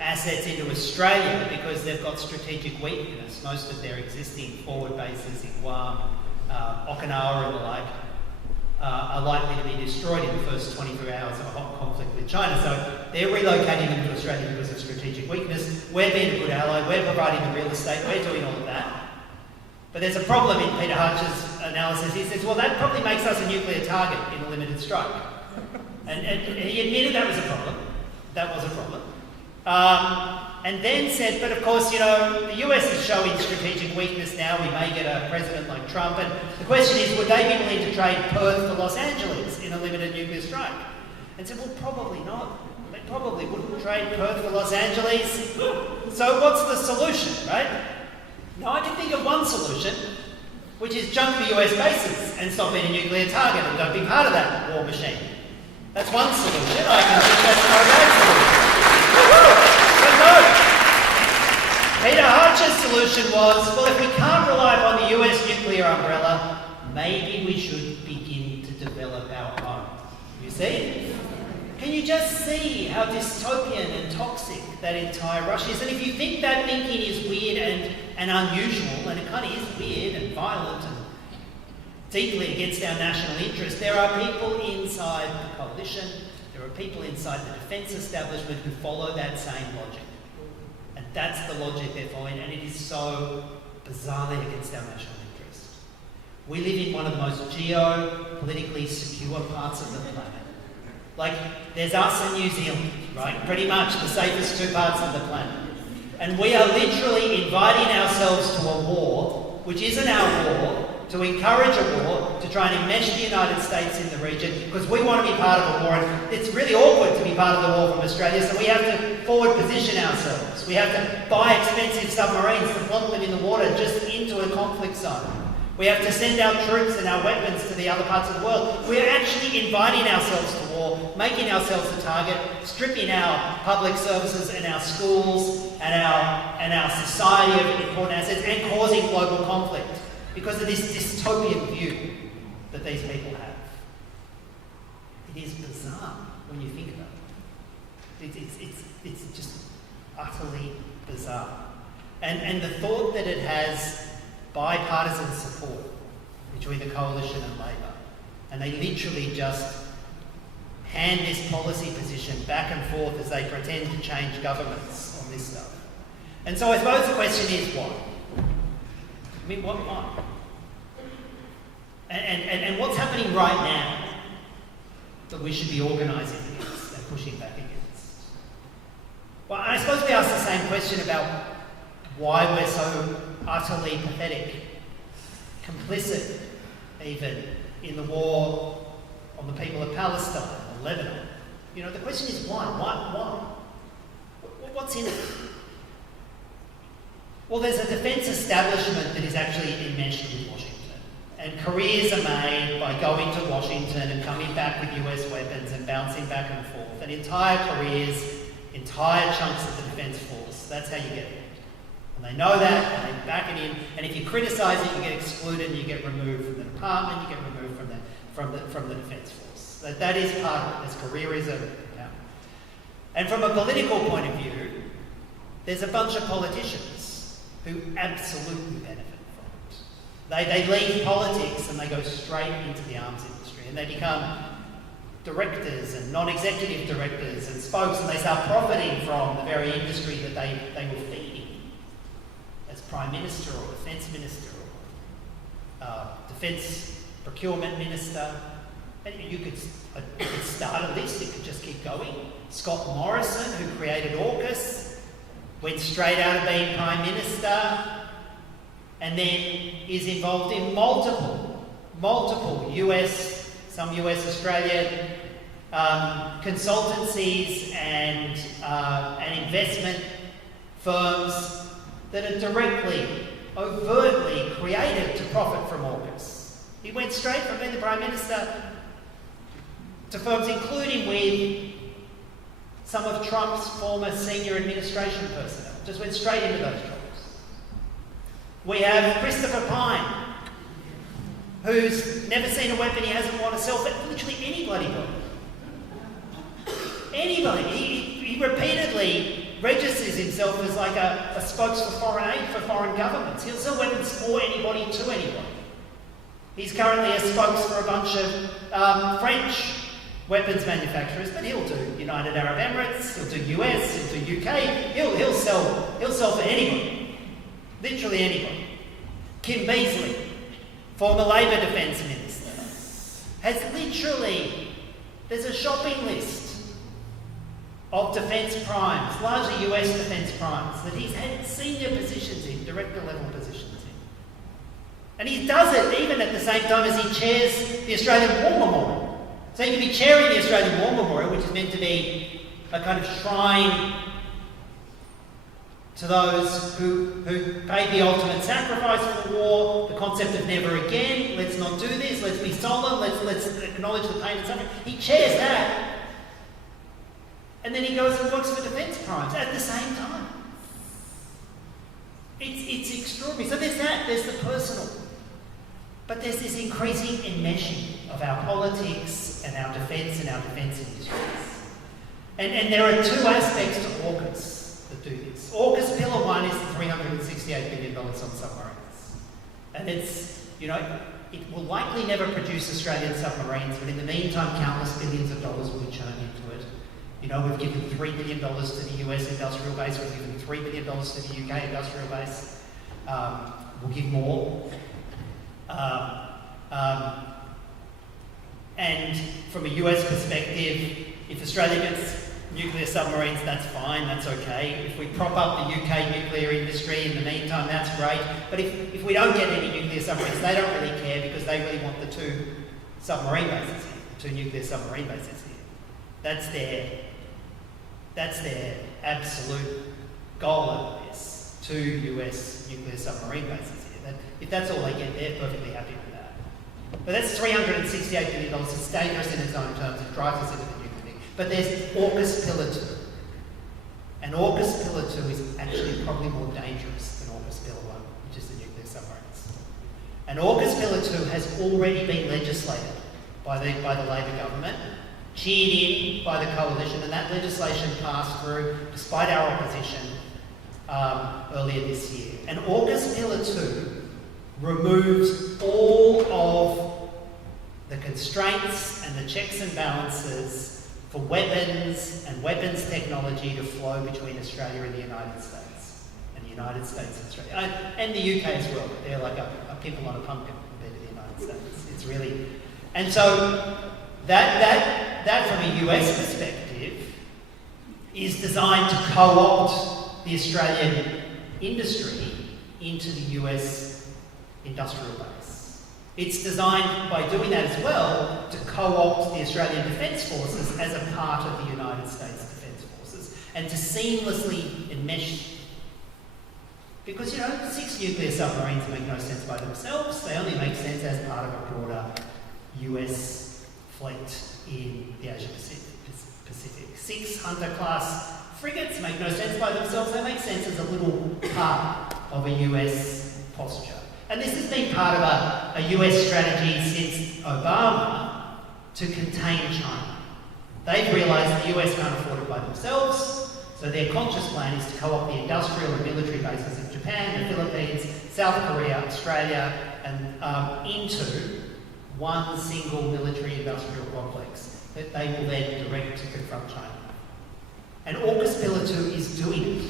assets into Australia because they've got strategic weakness. Most of their existing forward bases in Guam, Okinawa and the like are likely to be destroyed in the first 24 hours of a hot conflict with China. So they're relocating them to Australia because of strategic weakness. We're being a good ally, we're providing the real estate, we're doing all of that. But there's a problem in Peter Hutcher's analysis. He says, well, that probably makes us a nuclear target in a limited strike. And he admitted that was a problem. That was a problem. And then said, but of course, you know, the US is showing strategic weakness now. We may get a president like Trump. And the question is, would they be willing to trade Perth for Los Angeles in a limited nuclear strike? And said, well, probably not. They probably wouldn't trade Perth for Los Angeles. So what's the solution, right? No, I can think of one solution, which is junk the US bases and stop any nuclear target and don't be part of that war machine. That's one solution. I can think that's no bad solution. But no. Peter Hartcher's solution was, well, if we can't rely upon the US nuclear umbrella, maybe we should begin to develop our own. You see? Can you just see how dystopian and toxic that entire rush is? And if you think that thinking is weird and unusual, and it kind of is weird and violent and deeply against our national interest, there are people inside the coalition, there are people inside the defence establishment who follow that same logic. And that's the logic they're following, and it is so bizarrely against our national interest. We live in one of the most geopolitically secure parts of the planet. Like, there's us and New Zealand, right? Pretty much the safest two parts of the planet. And we are literally inviting ourselves to a war, which isn't our war, to encourage a war, to try and enmesh the United States in the region, because we want to be part of a war. And it's really awkward to be part of the war from Australia, so we have to forward position ourselves. We have to buy expensive submarines and plunk them in the water just into a conflict zone. We have to send our troops and our weapons to the other parts of the world. We are actually inviting ourselves to war, making ourselves a target, stripping our public services and our schools and our society of important assets, and causing global conflict because of this dystopian view that these people have. It is bizarre when you think about it. It's just utterly bizarre. And the thought that it has bipartisan support between the Coalition and Labor, and they literally just hand this policy position back and forth as they pretend to change governments on this stuff. And so I suppose the question is why? I mean, why? And what's happening right now that we should be organising against and pushing back against? Well, I suppose we ask the same question about why we're so utterly pathetic, complicit even in the war on the people of Palestine or Lebanon. You know, the question is why? Why? What's in it? Well, there's a defence establishment that is actually enmeshed with Washington. And careers are made by going to Washington and coming back with US weapons and bouncing back and forth. And entire careers, entire chunks of the Defence Force, that's how you get it. And they know that, and they back it in. And if you criticise it, you get excluded and you get removed from the department, you get removed from the Defence Force. That is part of it. There's careerism. Yeah. And from a political point of view, there's a bunch of politicians who absolutely benefit from it. They leave politics and they go straight into the arms industry, and they become directors and non-executive directors and spokes, and they start profiting from the very industry that they were feeding as Prime Minister or Defence Minister or Defence Procurement Minister. And you could start a list, it could just keep going. Scott Morrison, who created AUKUS, went straight out of being Prime Minister, and then is involved in multiple US, some US Australian consultancies and investment firms that are directly, overtly created to profit from AUKUS. He went straight from being the Prime Minister to firms including with some of Trump's former senior administration personnel. Just went straight into those jobs. We have Christopher Pyne, who's never seen a weapon he hasn't wanted to sell, but literally any bloody weapon. Anybody. He repeatedly registers himself as like a spokes for foreign aid for foreign governments. He'll sell weapons for anybody to anybody. He's currently a spokes for a bunch of French weapons manufacturers, but he'll do United Arab Emirates, he'll do US, he'll do UK, he'll sell for anybody. Literally anybody. Kim Beazley, former Labor Defence Minister, has literally, there's a shopping list of defence primes, largely US defence primes, that he's had senior positions in, director level positions in. And he does it even at the same time as he chairs the Australian War Memorial. So he can be chairing the Australian War Memorial, which is meant to be a kind of shrine to those who paid the ultimate sacrifice for war, the concept of never again, let's not do this, let's be solemn, let's acknowledge the pain and suffering. He chairs that. And then he goes and works for defence primes at the same time. It's extraordinary. So there's that, there's the personal. But there's this increasing enmeshing of our politics and our defence industries. And there are two aspects to AUKUS that do this. AUKUS Pillar 1 is the $368 billion on submarines. And it's, it will likely never produce Australian submarines, but in the meantime, countless billions of dollars will be churned into it. We've given $3 billion to the US industrial base, we've given $3 billion to the UK industrial base. We'll give more. And from a US perspective, if Australia gets nuclear submarines, that's fine, that's okay. If we prop up the UK nuclear industry in the meantime, that's great. But if we don't get any nuclear submarines, they don't really care because they really want the two submarine bases here, the two nuclear submarine bases here. That's their absolute goal of this, two US nuclear submarine bases here. If that's all they get, they're perfectly happy with that. But that's $368 billion. It's dangerous in its own terms. It drives us into the nuclear thing. But there's AUKUS Pillar 2. And AUKUS Pillar 2 is actually probably more dangerous than AUKUS Pillar 1, which is the nuclear submarines. And AUKUS Pillar 2 has already been legislated by the Labor government, cheered in by the coalition, and that legislation passed through despite our opposition earlier this year. And AUKUS Pillar 2 removes all of the constraints and the checks and balances for weapons and weapons technology to flow between Australia and the United States, and the United States and Australia, and the UK as well. They're like a pimple on a pumpkin compared to the United States. It's really, and so that from a US perspective is designed to co-opt the Australian industry into the US industrial base. It's designed, by doing that as well, to co-opt the Australian Defence Forces as a part of the United States Defence Forces and to seamlessly enmesh. Because, 6 nuclear submarines make no sense by themselves. They only make sense as part of a broader US fleet in the Asia Pacific. 6 Hunter-class frigates make no sense by themselves. They make sense as a little part of a US posture. And this has been part of a US strategy since Obama to contain China. They've realised the US can't afford it by themselves, so their conscious plan is to co-opt the industrial and military bases of Japan, the Philippines, South Korea, Australia, and into one single military industrial complex that they will then direct to confront China. And AUKUS Pillar 2 is doing it.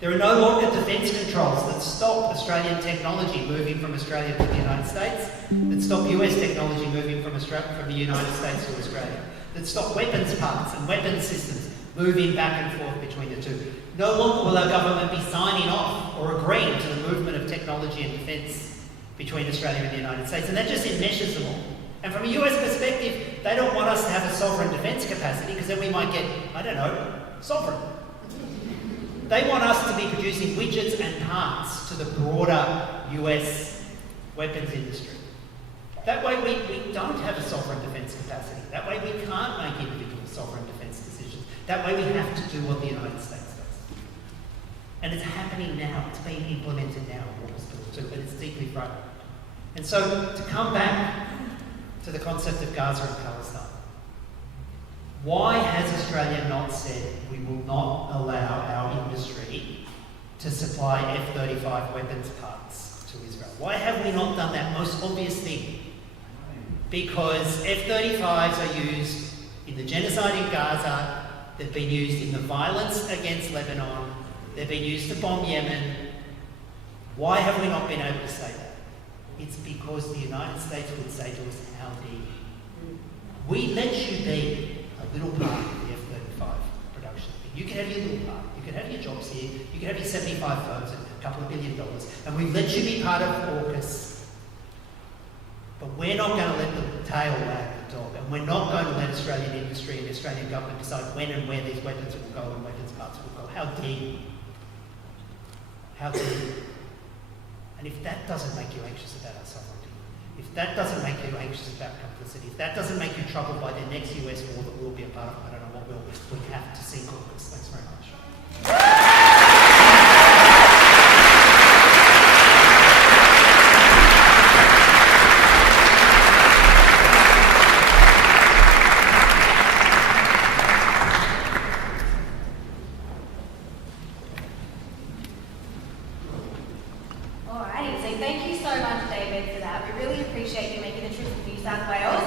There are no longer defence controls that stop Australian technology moving from Australia to the United States, that stop US technology moving from the United States to Australia, that stop weapons parts and weapons systems moving back and forth between the two. No longer will our government be signing off or agreeing to the movement of technology and defence between Australia and the United States, and that just enmeshes them all. And from a US perspective, they don't want us to have a sovereign defence capacity because then we might get, sovereign. They want us to be producing widgets and parts to the broader US weapons industry. That way we don't have a sovereign defence capacity. That way we can't make individual sovereign defence decisions. That way we have to do what the United States does. And it's happening now. It's being implemented now in AUKUS Pillar 2, but it's deeply frightening. And so to come back to the concept of Gaza and Palestine, why has Australia not said we will not allow our industry to supply F-35 weapons parts to Israel? Why have we not done that most obvious thing? Because F-35s are used in the genocide in Gaza, they've been used in the violence against Lebanon, they've been used to bomb Yemen. Why have we not been able to say that? It's because the United States would say to us, how dare you? We let you be a little part of the F-35. You can have your little part, you can have your jobs here, you can have your 75 firms and a couple of $1 billion, and we let you be part of AUKUS. But we're not going to let the tail wag the dog, and we're not going to let Australian industry and the Australian government decide when and where these weapons will go and weapons parts will go. How dare you? How dare you? And if that doesn't make you anxious about our sovereignty, if that doesn't make you anxious about complicity, if that doesn't make you troubled by the next US war that we'll be a part of, I don't know what will, we have to sink AUKUS. Thanks very much. Alrighty, so thank you so much, David, for that. We really appreciate you making the trip to New South Wales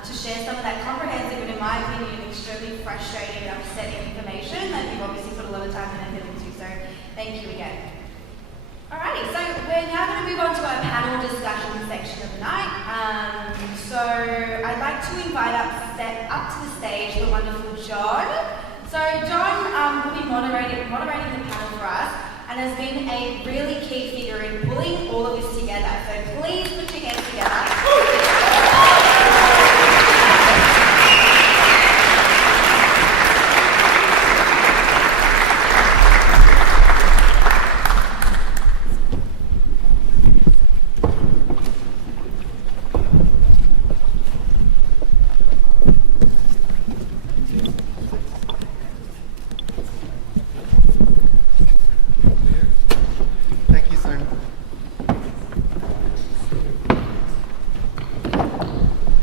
to share some of that comprehensive and, in my opinion, extremely frustrating and upsetting information that you've obviously put a lot of time and effort into. So thank you again. Alrighty, so we're now going to move on to our panel discussion section of the night. So I'd like to invite up to the stage the wonderful John. So John will be moderating the panel for us, and has been a really key figure in pulling all of this together. So please put your hands together. Thank you so much.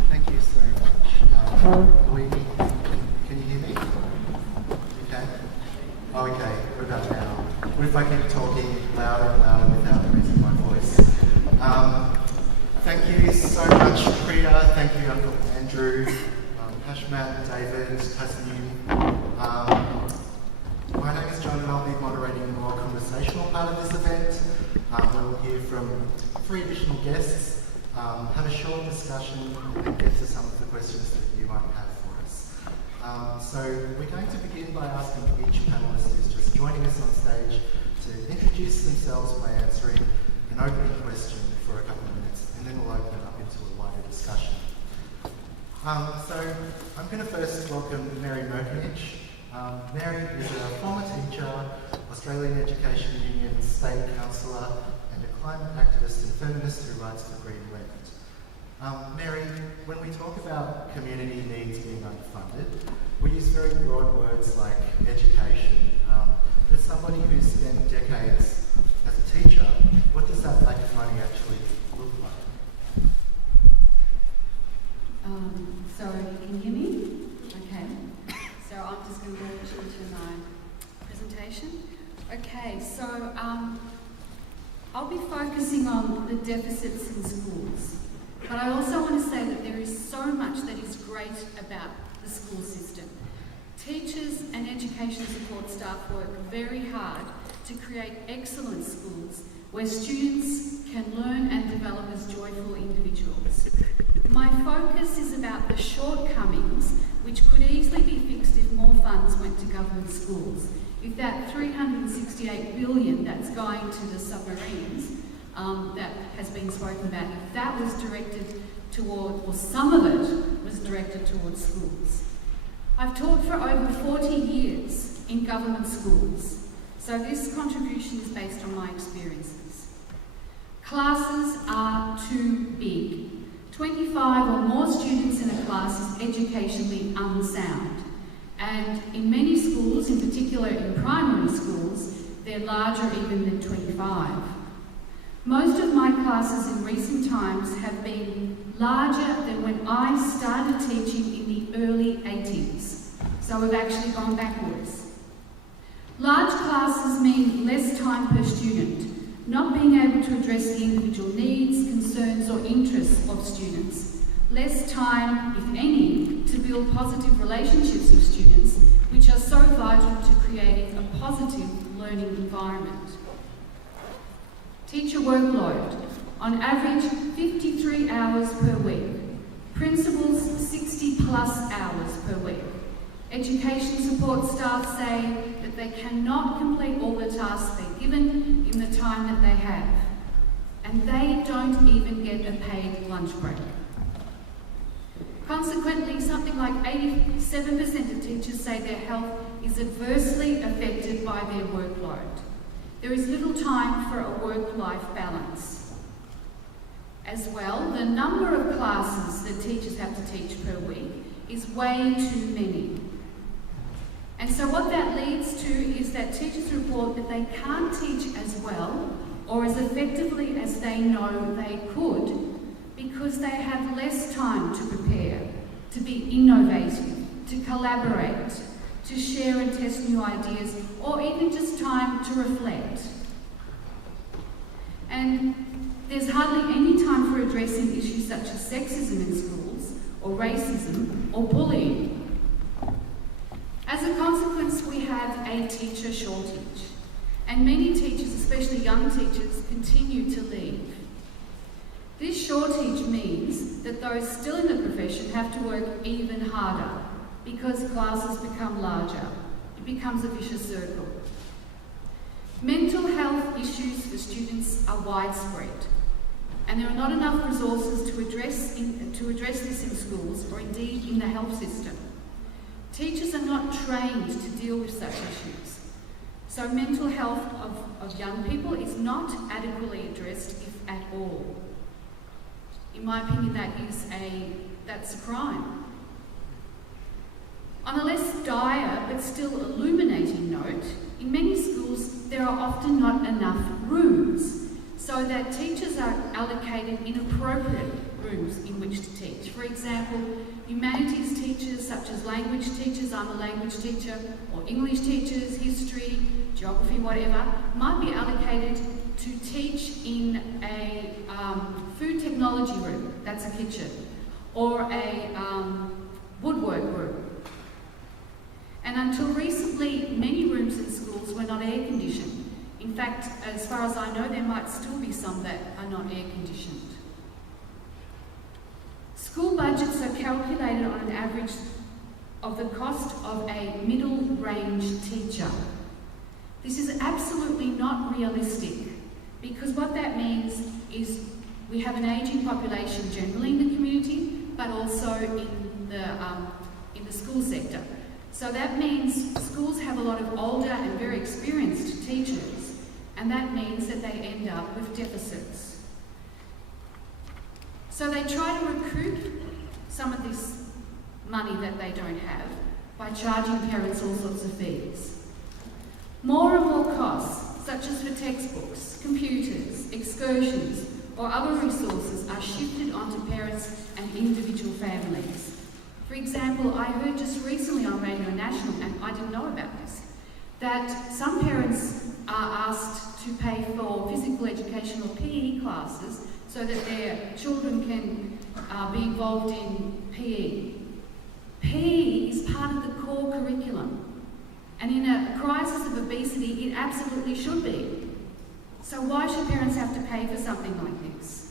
Thank you so much. Can you hear me? Okay. Oh, okay. What about now? What if I keep talking louder and louder without raising my voice? Thank you so much, Priya. Thank you, Uncle Andrew, Hashmat, David, Tasneem. My name is John and I'll be moderating the more conversational part of this event. We'll hear from 3 additional guests, have a short discussion, and then get to some of the questions that you might have for us. So we're going to begin by asking each panellist who's just joining us on stage to introduce themselves by answering an opening question for a couple of minutes, and then we'll open it up into a wider discussion. So I'm going to first welcome Mary Merkinich. Mary is a former teacher, Australian Education Union State Councillor, and a climate activist and feminist who writes for Green Left. Mary, when we talk about community needs being underfunded, we use very broad words like education. But as somebody who's spent decades as a teacher, what does that lack of money actually look like? Sorry, can you hear me? Okay. So I'm just going to launch into my presentation. Okay, so I'll be focusing on the deficits in schools. But I also want to say that there is so much that is great about the school system. Teachers and education support staff work very hard to create excellent schools where students can learn and develop as joyful individuals. My focus is about the shortcomings which could easily be fixed if more funds went to government schools. If that $368 billion that's going to the submarines that has been spoken about, if that was directed toward, or some of it was directed towards schools. I've taught for over 40 years in government schools, so this contribution is based on my experiences. Classes are too big. 25 or more students in a class is educationally unsound. And in many schools, in particular in primary schools, they're larger even than 25. Most of my classes in recent times have been larger than when I started teaching in the early 80s. So we've actually gone backwards. Large classes mean less time per student, not being able to address the individual needs, concerns or interests of students. Less time, if any, to build positive relationships with students, which are so vital to creating a positive learning environment. Teacher workload, on average 53 hours per week. Principals 60 plus hours per week. Education support staff say that they cannot complete all the tasks they're given in the time that they have, and they don't even get a paid lunch break. Consequently, something like 87% of teachers say their health is adversely affected by their workload. There is little time for a work-life balance. As well, the number of classes that teachers have to teach per week is way too many. And so what that leads to is that teachers report that they can't teach as well or as effectively as they know they could because they have less time to prepare, to be innovative, to collaborate, to share and test new ideas, or even just time to reflect. And there's hardly any time for addressing issues such as sexism in schools, or racism, or bullying. As a consequence, we have a teacher shortage, and many teachers, especially young teachers, continue to leave. This shortage means that those still in the profession have to work even harder because classes become larger. It becomes a vicious circle. Mental health issues for students are widespread, and there are not enough resources to address this in schools or indeed in the health system. Teachers are not trained to deal with such issues, so mental health of young people is not adequately addressed, if at all. In my opinion, that's a crime. On a less dire but still illuminating note, in many schools there are often not enough rooms, so that teachers are allocated inappropriate rooms in which to teach. For example, humanities teachers such as language teachers, I'm a language teacher, or English teachers, history, geography, whatever, might be allocated to teach in a food technology room, that's a kitchen, or a woodwork room. And until recently, many rooms in schools were not air conditioned. In fact, as far as I know, there might still be some that are not air conditioned. School budgets are calculated on an average of the cost of a middle-range teacher. This is absolutely not realistic, because what that means is we have an ageing population generally in the community, but also in the school sector. So that means schools have a lot of older and very experienced teachers, and that means that they end up with deficits. So they try to recoup some of this money that they don't have by charging parents all sorts of fees. More and more costs, such as for textbooks, computers, excursions, or other resources, are shifted onto parents and individual families. For example, I heard just recently on Radio National, and I didn't know about this, that some parents are asked to pay for physical education or PE classes so that their children can be involved in PE. PE is part of the core curriculum, and in a crisis of obesity, it absolutely should be. So why should parents have to pay for something like this?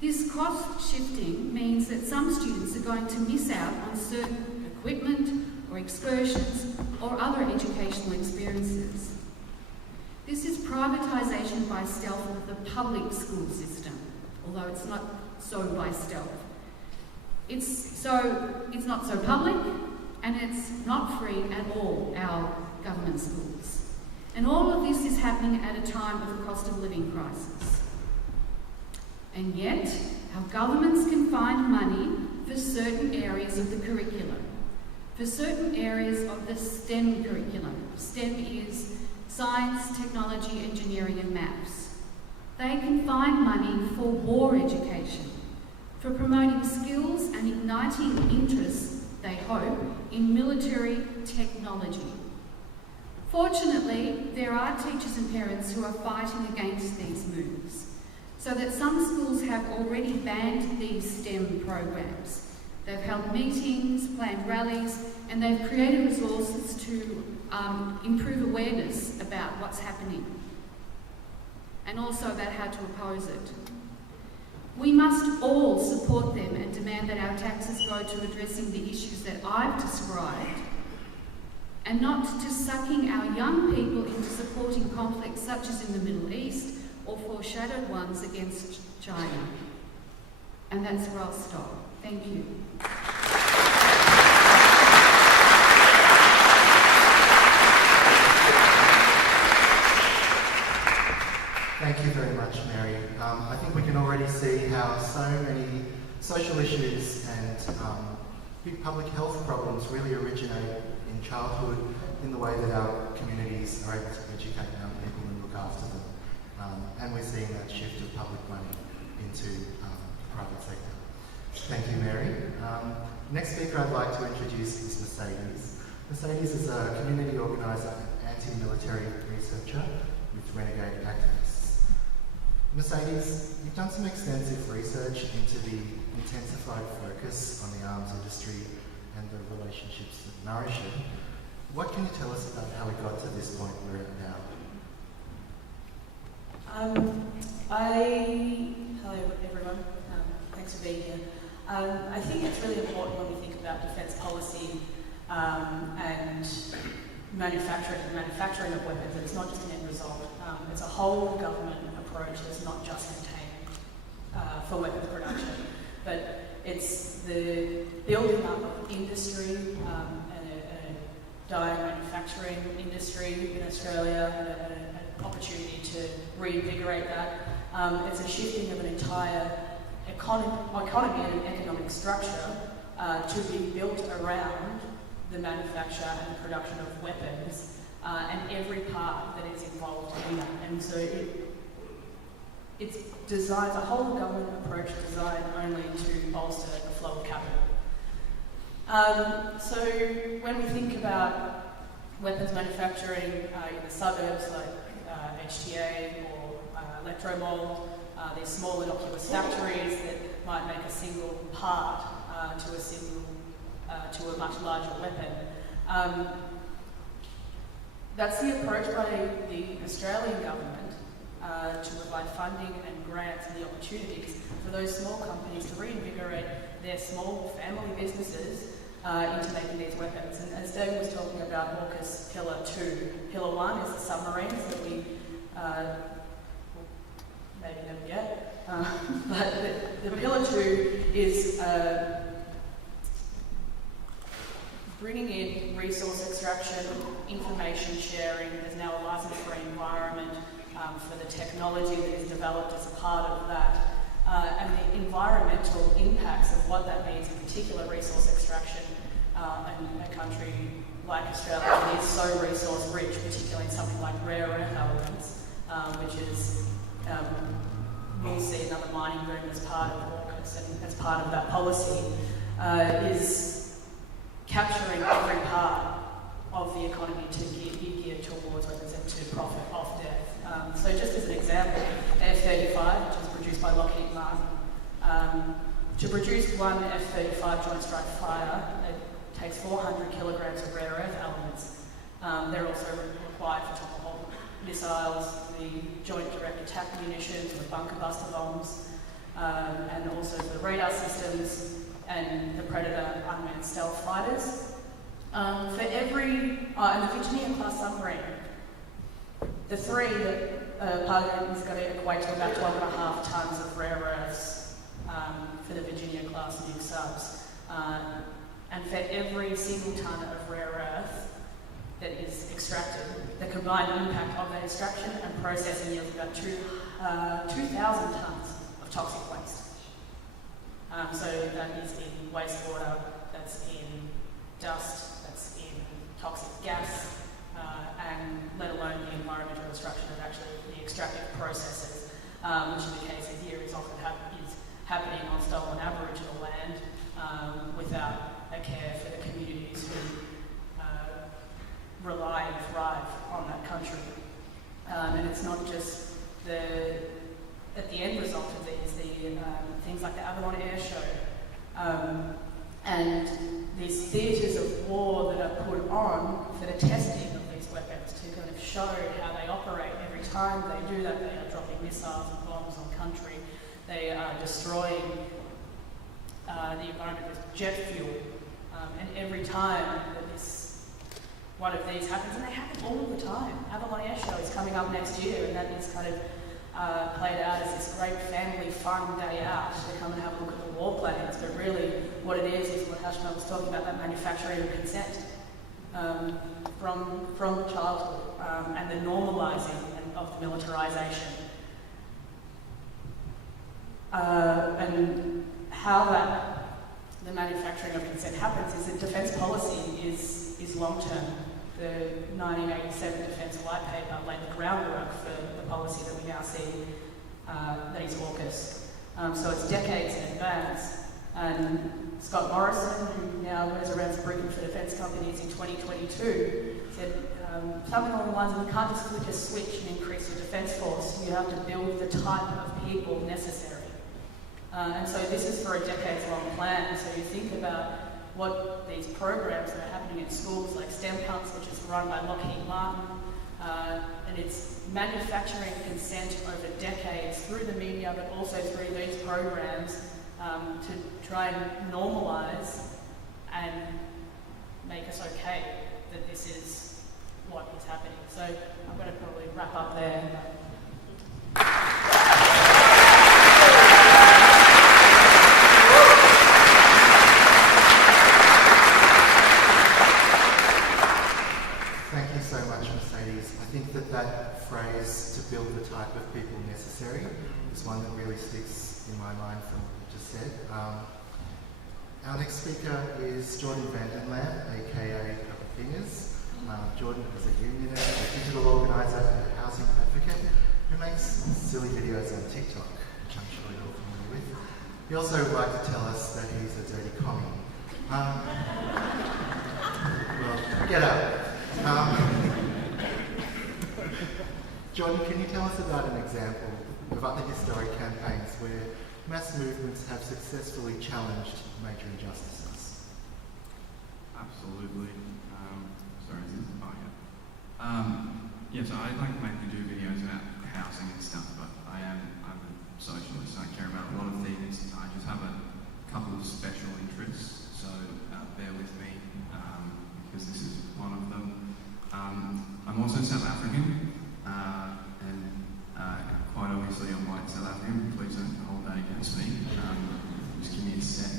This cost shifting means that some students are going to miss out on certain equipment or excursions or other educational experiences. This is privatisation by stealth of the public school system, although it's not so by stealth. It's not so public, and it's not free at all, our government schools. And all of this is happening at a time of a cost of living crisis. And yet, our governments can find money for certain areas of the curriculum, for certain areas of the STEM curriculum. STEM is science, technology, engineering and maths. They can find money for war education, for promoting skills and igniting interests, they hope, in military technology. Fortunately, there are teachers and parents who are fighting against these moves, so that some schools have already banned these STEM programs. They've held meetings, planned rallies, and they've created resources to improve awareness about what's happening, and also about how to oppose it. We must all support them and demand that our taxes go to addressing the issues that I've described, and not to sucking our young people into supporting conflicts such as in the Middle East or foreshadowed ones against China. And that's where I'll stop. Thank you. Thank you very much, Mary. I think we can already see how so many social issues and big public health problems really originate in childhood in the way that our communities are able to educate young people and look after them. And we're seeing that shift of public money into the private sector. Thank you, Mary. Next speaker I'd like to introduce is Mercedes. Mercedes is a community organiser and anti-military researcher with Renegade Activists. Mercedes, you've done some extensive research into the intensified focus on the arms industry and the relationships that nourish it. What can you tell us about how we got to this point we're at now? Hello everyone, thanks for being here. I think it's really important when we think about defence policy and manufacturing of weapons, that it's not just an end result. It's a whole government approach that's not just contained for weapons production, but it's the building up of industry and a dire manufacturing industry in Australia, and an opportunity to reinvigorate that. It's a shifting of an entire economy and economic structure to be built around the manufacture and the production of weapons and every part that is involved in that. And so it's designed, a whole government approach designed only to bolster the flow of capital. So when we think about weapons manufacturing in the suburbs like HTA or Electromold, these small innocuous factories that might make a single part to a much larger weapon. That's the approach by the Australian government to provide funding and grants and the opportunities for those small companies to reinvigorate their small family businesses into making these weapons. And as David was talking about AUKUS Pillar 2, Pillar 1 is the submarines that we maybe never get, but the Pillar 2 is bringing in resource extraction, information sharing. There's now a license-free environment for the technology that is developed as a part of that, and the environmental impacts of what that means, in particular resource extraction in a country like Australia that is so resource rich, particularly in something like rare earth elements, which is, we'll see another mining boom as part of AUKUS and as part of that policy, is capturing every part of the economy to be geared towards weapons and to profit off death. So just as an example, F-35, which is produced by Lockheed Martin, to produce one F-35 Joint Strike Fighter, it takes 400 kilograms of rare earth elements. They're also required for Tomahawk missiles, the Joint Direct Attack munitions, the bunker buster bombs, and also the radar systems and the Predator unmanned stealth fighters. For every, and the Virginia-class submarine, the three that Parliament is going to equate to about 12.5 tonnes of rare earths for the Virginia-class nuke subs. And for every single tonne of rare earth that is extracted, the combined impact of that extraction and processing yields about 2,000 tonnes of toxic waste. So that is in wastewater, that's in dust, that's in toxic gas, and let alone the environmental destruction of actually the extractive processes, which in the case of here is often happening on stolen Aboriginal land without a care for the communities who rely and thrive on that country. And it's not just at the end result of these, things like the Avalon Air Show, and these theatres of war that are put on for the testing of these weapons to kind of show how they operate. Every time they do that, they are dropping missiles and bombs on country They are destroying the environment with jet fuel. And every time that one of these happens, and they happen all the time. Avalon Air Show is coming up next year, and that is kind of played out as this great family fun day out to come and have a look at the warplanes. But really, what it is what Hashma was talking about, that manufacturing of consent from childhood and the normalising of the militarisation. And how the manufacturing of consent happens is that defence policy is long-term. The 1987 Defence White Paper laid the groundwork for the policy that we now see that is AUKUS. So it's decades in advance. And Scott Morrison, who now goes around speaking for defence companies in 2022, said something along the lines of, you can't just flick a switch and increase your defence force. You have to build the type of people necessary. And so this is for a decades-long plan. So you think about what these programs that are happening in schools, like STEM Punts, which is run by Lockheed Martin, and it's manufacturing consent over decades through the media, but also through these programs to try and normalise and make us okay that this is what is happening. So I'm going to probably wrap up there. Thank you so much, Mercedes. I think that phrase, to build the type of people necessary, is one that really sticks in my mind from what you just said. Our next speaker is Jordan Vandenland, aka Couple Fingers. Jordan is a unionist, a digital organiser and a housing advocate who makes silly videos on TikTok, which I'm sure you're familiar with. He also would like to tell us that he's a dirty commie. Well, get up. Jordan, can you tell us about an example of other historic campaigns where mass movements have successfully challenged major injustices? Absolutely. Sorry, is this yeah, so I like to do videos about housing and stuff, but I'm a socialist. I care about a lot of things. I just have a couple of special interests, so bear with me because this is one of them. I'm also South African, and quite obviously I'm white South African. Please don't hold that against me. Just give me a sec.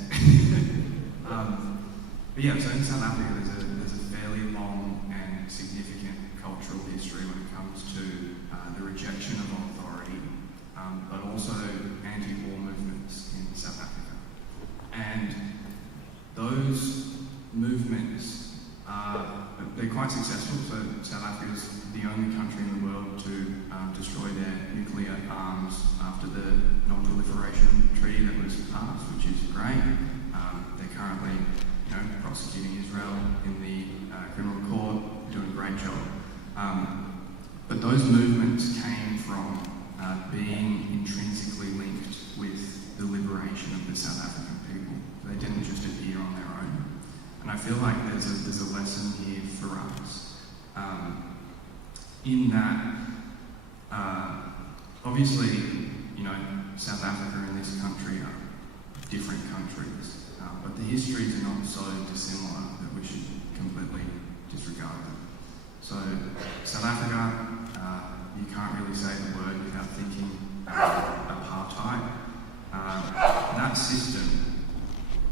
But yeah, so in South Africa there's a fairly long and significant cultural history when it comes to the rejection of authority, but also anti-war movements in South Africa. And those movements they're quite successful. So South Africa is the only country in the world to destroy their nuclear arms after the non-proliferation treaty that was passed, which is great. They're currently, prosecuting Israel in the criminal court, doing a great job. But those movements came from being intrinsically linked with the liberation of the South African people. They didn't just appear on their own. And I feel like there's a lesson here for us in that, obviously, South Africa and this country are different countries, but the histories are not so dissimilar that we should completely disregard them. So South Africa, you can't really say the word without thinking apartheid. That system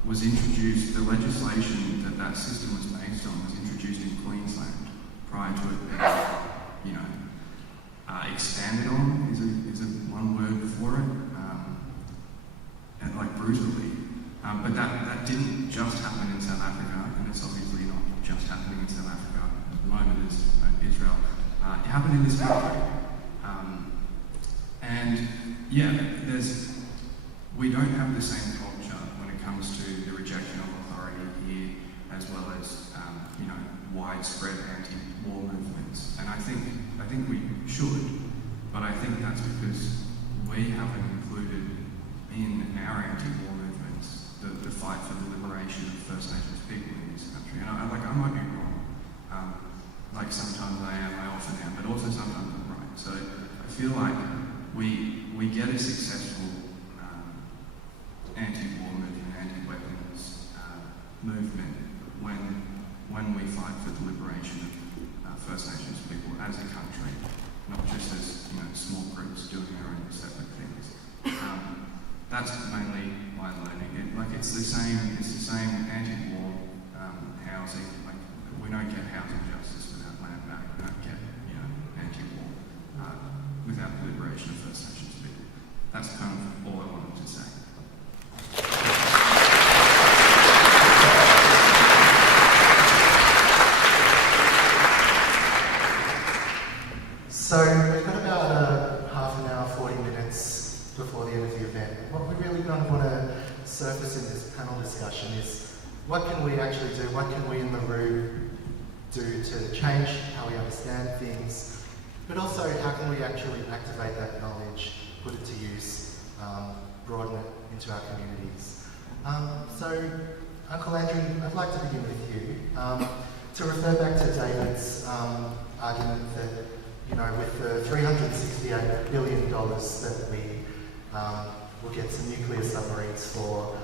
was introduced, the legislation that system was based on was introduced in Queensland prior to it being, expanded on is a one word for it, and like brutally. But that didn't just happen in South Africa, and it's obviously not just happening in South Africa at the moment as Israel. It happened in this country. And yeah, we don't have the same culture when it comes to the rejection of authority here, as well as widespread anti-war movements. And I think we should, but I think that's because we haven't included in our anti-war movements the fight for the liberation of First Nations people in this country. And I might be wrong. Sometimes I am, I often am, but also sometimes I'm right. So I feel like we get a successful that's mainly my learning. It's the same anti-war housing. Like, we don't get housing justice without land back. We don't get, anti-war without the liberation of First Nations people. That's kind of all I wanted to say. So we've got about half an hour, 40 minutes before the end of the event. What we really kind of want to surface in this panel discussion is what can we actually do, what can we in the room do to change how we understand things, but also how can we actually activate that knowledge, put it to use, broaden it into our communities. So Uncle Andrew, I'd like to begin with you. To refer back to David's argument that with the $368 billion that we will get some nuclear submarines for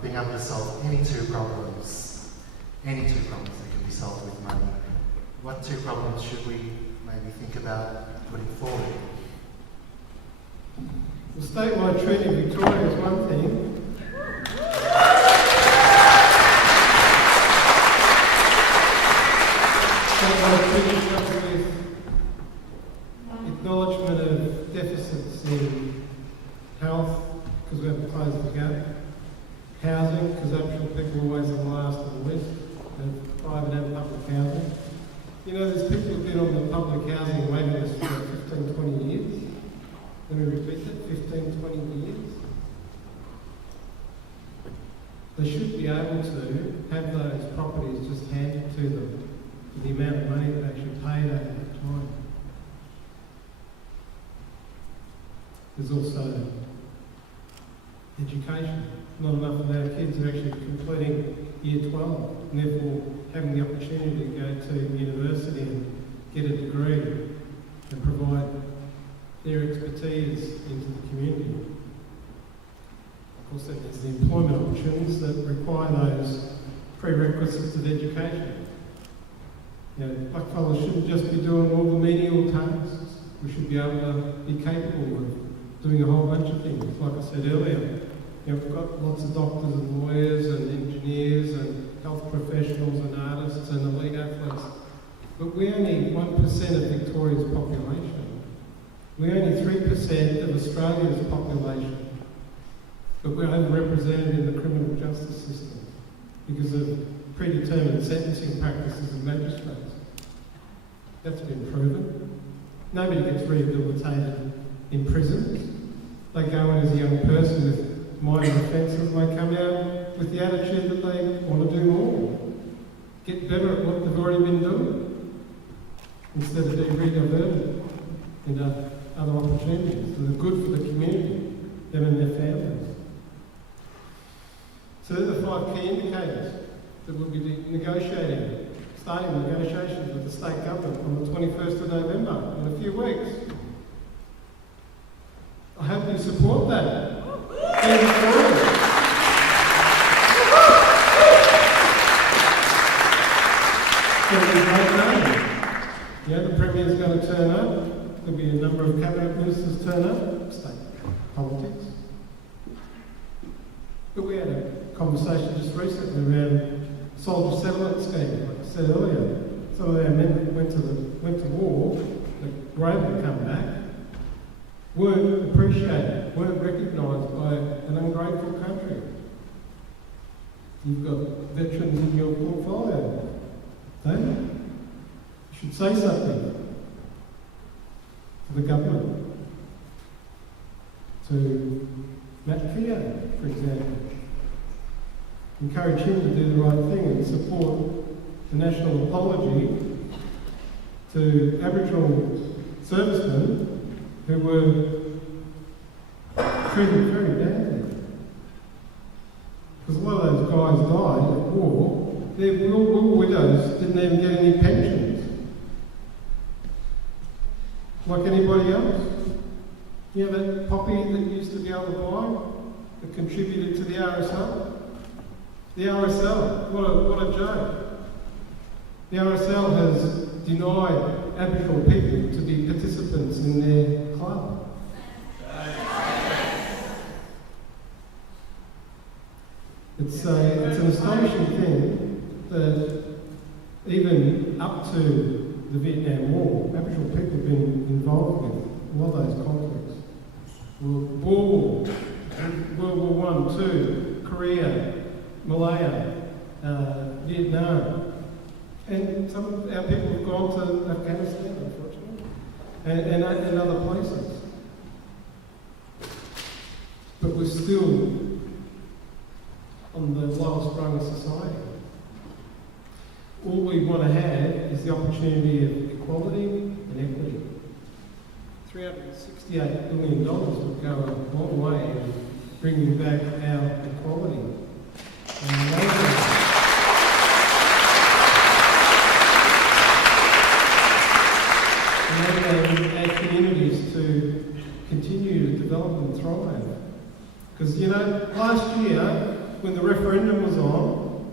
being able to solve any two problems that can be solved with money. What two problems should we maybe think about putting forward? The statewide treaty of Victoria is one thing. Statewide treaty comes with acknowledgement of deficits in health, because we haven't closed the gap, housing, because Aboriginal people are always the last on the list, and private and public housing. There's people who've been on the public housing waiting list for 15, 20 years. Let me repeat that, 15, 20 years. They should be able to have those properties just handed to them for the amount of money that they actually paid over that time. There's also education. Not enough of our kids are actually completing Year 12 and therefore having the opportunity to go to university and get a degree and provide their expertise into the community. Of course, then there's the employment options that require those prerequisites of education. Blackfellas shouldn't just be doing all the menial tasks. We should be able to be capable of doing a whole bunch of things. Like I said earlier, we've got lots of doctors and lawyers and engineers and health professionals and artists and elite athletes. But we're only 1% of Victoria's population. We're only 3% of Australia's population. But we're overrepresented in the criminal justice system because of predetermined sentencing practices of magistrates. That's been proven. Nobody gets rehabilitated in prisons. They go in as a young person with minor offences and they come out with the attitude that they want to do more, get better at what they've already been doing, instead of being rediverted into other opportunities that are good for the community, them and their families. So they're the 5 key indicators that we'll be negotiating, starting negotiations with the state government on the 21st of November, in a few weeks. I hope you support that. The Premier's going to turn up. There'll be a number of cabinet ministers turn up. State politics. But we had a conversation just recently around soldier settlement scheme. Like I said earlier, some of our men that went to war, that were able to come back, weren't appreciated, weren't recognised by an ungrateful country. You've got veterans in your portfolio, don't you? You should say something to the government, to Matt Keogh, for example. Encourage him to do the right thing and support the national apology to Aboriginal servicemen who were treated very badly. Because a lot of those guys died at war. Their war widows didn't even get any pensions. Like anybody else. That poppy that you used to be able to buy that contributed to the RSL? The RSL, what a joke. The RSL has denied Aboriginal people to be participants in their club. It's an astonishing thing that even up to the Vietnam War, Aboriginal people have been involved with a lot of those conflicts. World War I, II, Korea, Malaya, Vietnam. And some of our people have gone to Afghanistan, unfortunately, and other places. But we're still on the lowest rung of society. All we want to have is the opportunity of equality and equity. $368 billion would go a long way in bringing back our equality. Enabling our communities to continue to develop and thrive. Because, you know, last year, when the referendum was on,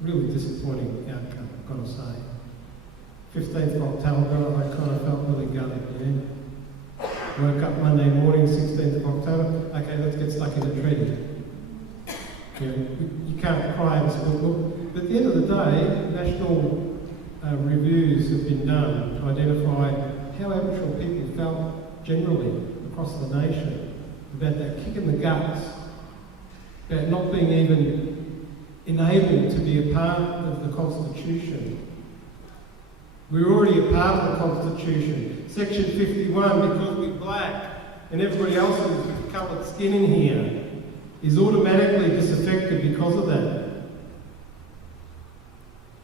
really disappointing outcome, I've got to say. 15th of October, I kind of felt really gutted, yeah. Woke up Monday morning, 16th of October, okay, let's get stuck in the treaty. You know, you can't cry in sport book. But at the end of the day, national reviews have been done to identify how Aboriginal people felt generally across the nation about that kick in the guts, about not being even enabled to be a part of the Constitution. We're already a part of the Constitution. Section 51, because we're black and everybody else with coloured skin in here, is automatically disaffected because of that.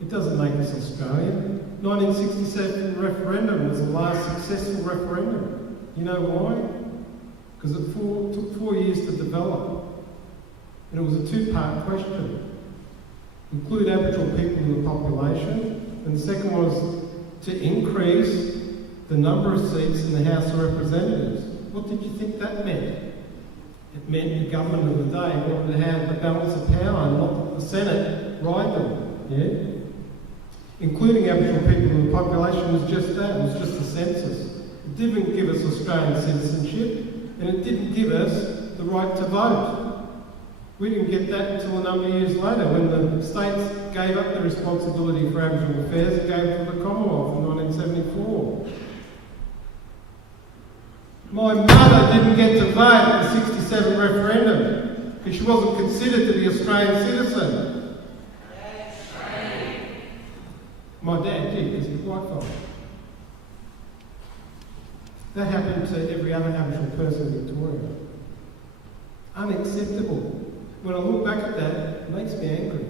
It doesn't make us Australian. 1967 referendum was the last successful referendum. You know why? Because it took 4 years to develop. And it was a two-part question. Include Aboriginal people in the population. And the second was to increase the number of seats in the House of Representatives. What did you think that meant? It meant the government of the day wanted to have a balance of power and not that the Senate ride them. Yeah? Including Aboriginal people in the population was just that, it was just a census. It didn't give us Australian citizenship, and it didn't give us the right to vote. We didn't get that until a number of years later, when the states gave up the responsibility for Aboriginal affairs and gave it to the Commonwealth in 1974. My mother didn't get to vote at the 67 referendum because she wasn't considered to be an Australian citizen. My dad did, because he's white fella. That happened to every other Aboriginal person in Victoria. Unacceptable. When I look back at that, it makes me angry.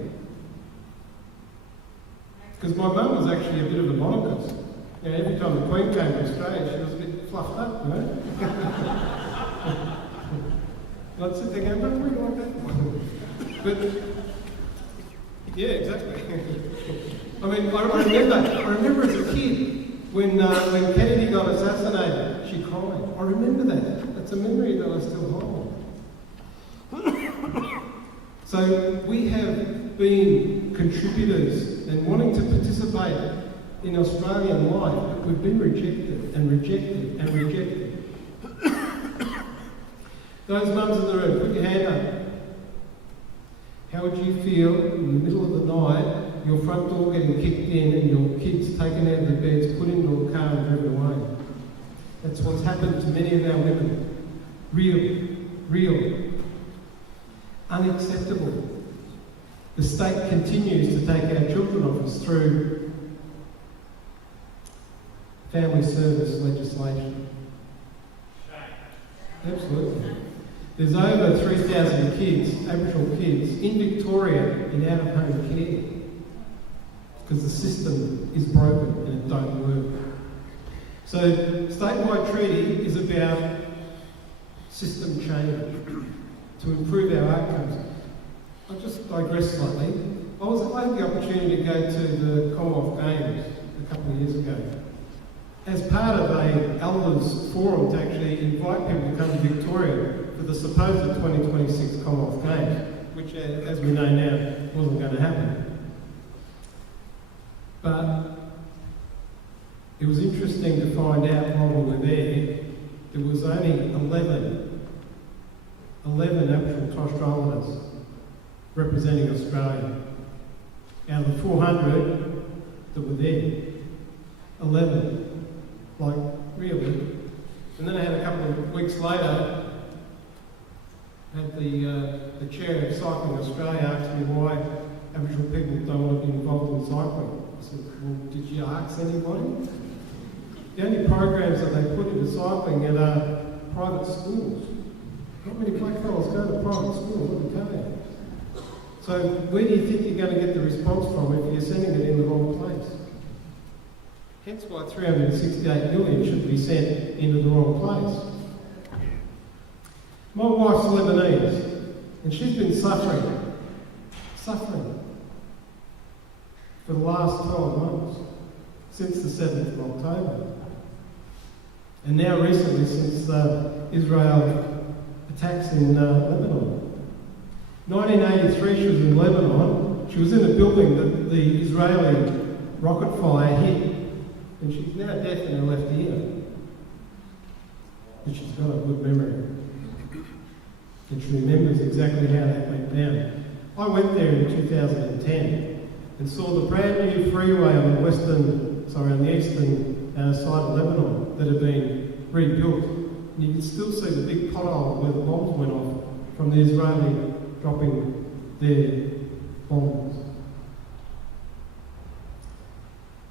Because my mum was actually a bit of a monarchist. You know, every time the Queen came to Australia, she was a bit fluffed up, you know? And I'd sit there going, but we like that. But, yeah, exactly. I mean, I remember as a kid, when Kennedy got assassinated, she cried. I remember that. That's a memory that I still hold. So we have been contributors and wanting to participate in Australian life, but we've been rejected and rejected and rejected. Those mums in the room, put your hand up. How would you feel in the middle of the night, your front door getting kicked in and your kids taken out of the beds, put into a car and driven away? That's what's happened to many of our women. Real. Unacceptable. The state continues to take our children off us through family service legislation. Absolutely. There's over 3,000 kids, Aboriginal kids, in Victoria in out-of-home care because the system is broken and it don't work. So, statewide treaty is about system change to improve our outcomes. I'll just digress slightly. I had the opportunity to go to the Commonwealth Games a couple of years ago as part of an elders forum to actually invite people to come to Victoria for the supposed 2026 Commonwealth Games, which, as we know now, wasn't going to happen. But it was interesting to find out while we were there was only 11 11 Aboriginal Torres Strait Islanders representing Australia. Out of the 400 that were there, 11. Like, really. And then I had a couple of weeks later, had the chair of Cycling Australia asked me why Aboriginal people don't want to be involved in cycling. I said, well, did you ask anybody? The only programs that they put into cycling are private schools. Not many black fellas go to private schools, let me tell you. So where do you think you're going to get the response from if you're sending it in the wrong place? Hence why 368 million should be sent into the wrong place. My wife's Lebanese, and she's been suffering for the last 12 months, since the 7th of October. And now recently since the Israel attacks in Lebanon. 1983 she was in Lebanon. She was in a building that the Israeli rocket fire hit, and she's now deaf in her left ear. But she's got a good memory. And she remembers exactly how that went down. I went there in 2010 and saw the brand new freeway on the eastern side of Lebanon that had been rebuilt. And you can still see the big pothole where the bombs went off from the Israeli dropping their bombs.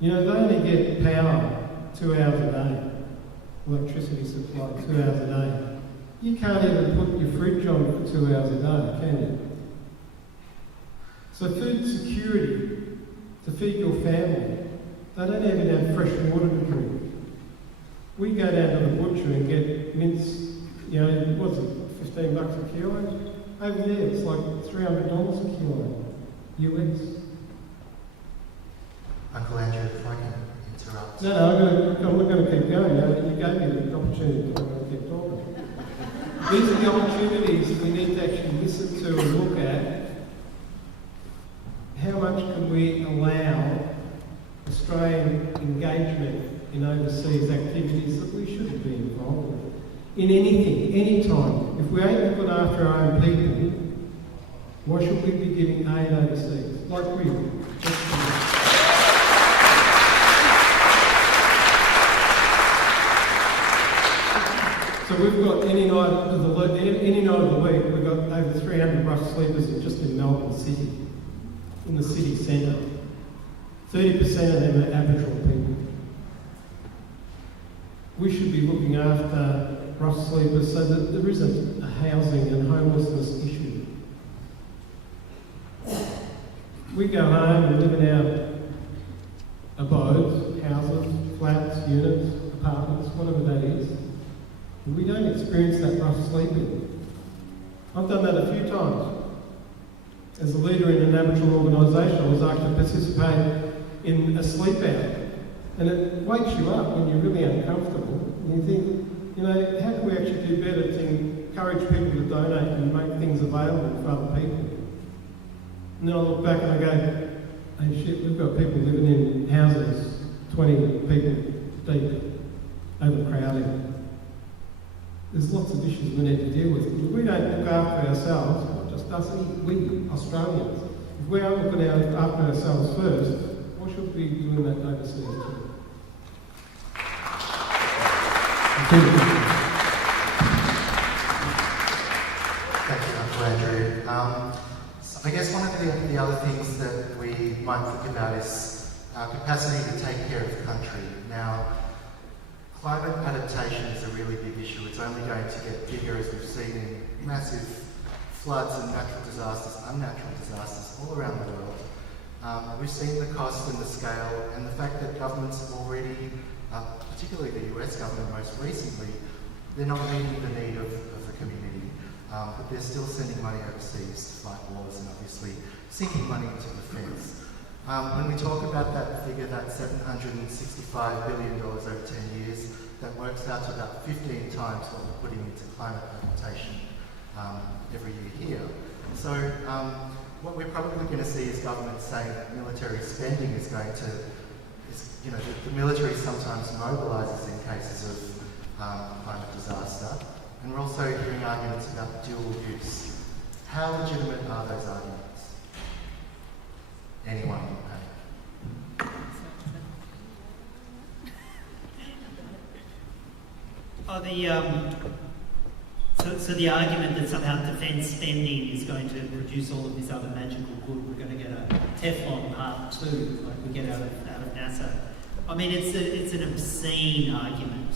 You know, they only get power 2 hours a day, electricity supply 2 hours a day. You can't even put your fridge on for 2 hours a day, can you? So food security, to feed your family, they don't even have fresh water to drink. We go down to the butcher and get mince, you know, what's it, $15 a kilo? Over there it's like $300 a kilo, US. Uncle Andrew, if I can interrupt. No, I'm not going to keep going. You gave me the opportunity to keep talking. These are the opportunities we need to actually listen to and look at. How much can we allow Australian engagement in overseas activities that we shouldn't be involved with? In anything, anytime. If we ain't looking after our own people, why should we be giving aid overseas? Like really. So we've got any night of the week, we've got over 300 rough sleepers just in Melbourne City, in the city centre. 30% of them are Aboriginal people. We should be looking after rough sleepers so that there isn't a housing and homelessness issue. We go home and live in our abodes, houses, flats, units, apartments, whatever that is. We don't experience that rough sleeping. I've done that a few times. As a leader in an Aboriginal organisation, I was asked to participate in a sleep out. And it wakes you up when you're really uncomfortable. And you think, you know, how can we actually do better to encourage people to donate and make things available for other people? And then I look back and I go, hey shit, we've got people living in houses, 20 people deep, overcrowding. There's lots of issues we need to deal with. If we don't look after ourselves, not just us, we Australians, if we aren't looking after ourselves first, why should we be doing that overseas too? Thank you, Uncle Andrew. So I guess one of the other things that we might think about is our capacity to take care of the country. Now, climate adaptation is a really big issue. It's only going to get bigger as we've seen in massive floods and natural disasters, unnatural disasters all around the world. We've seen the cost and the scale and the fact that governments have already, particularly the US government most recently, they're not meeting the need of the community, but they're still sending money overseas to fight wars and obviously sinking money into defence. When we talk about that figure, that $765 billion over 10 years, that works out to about 15 times what we're putting into climate adaptation every year here. So what we're probably going to see is governments saying that military spending is going to, you know, the military sometimes mobilises in cases of climate disaster, And we're also hearing arguments about dual use. How legitimate are those arguments? Anyone? So the argument that somehow defence spending is going to produce all of this other magical good, we're going to get a Teflon Part 2, like we get out of NASA. I mean, it's an obscene argument.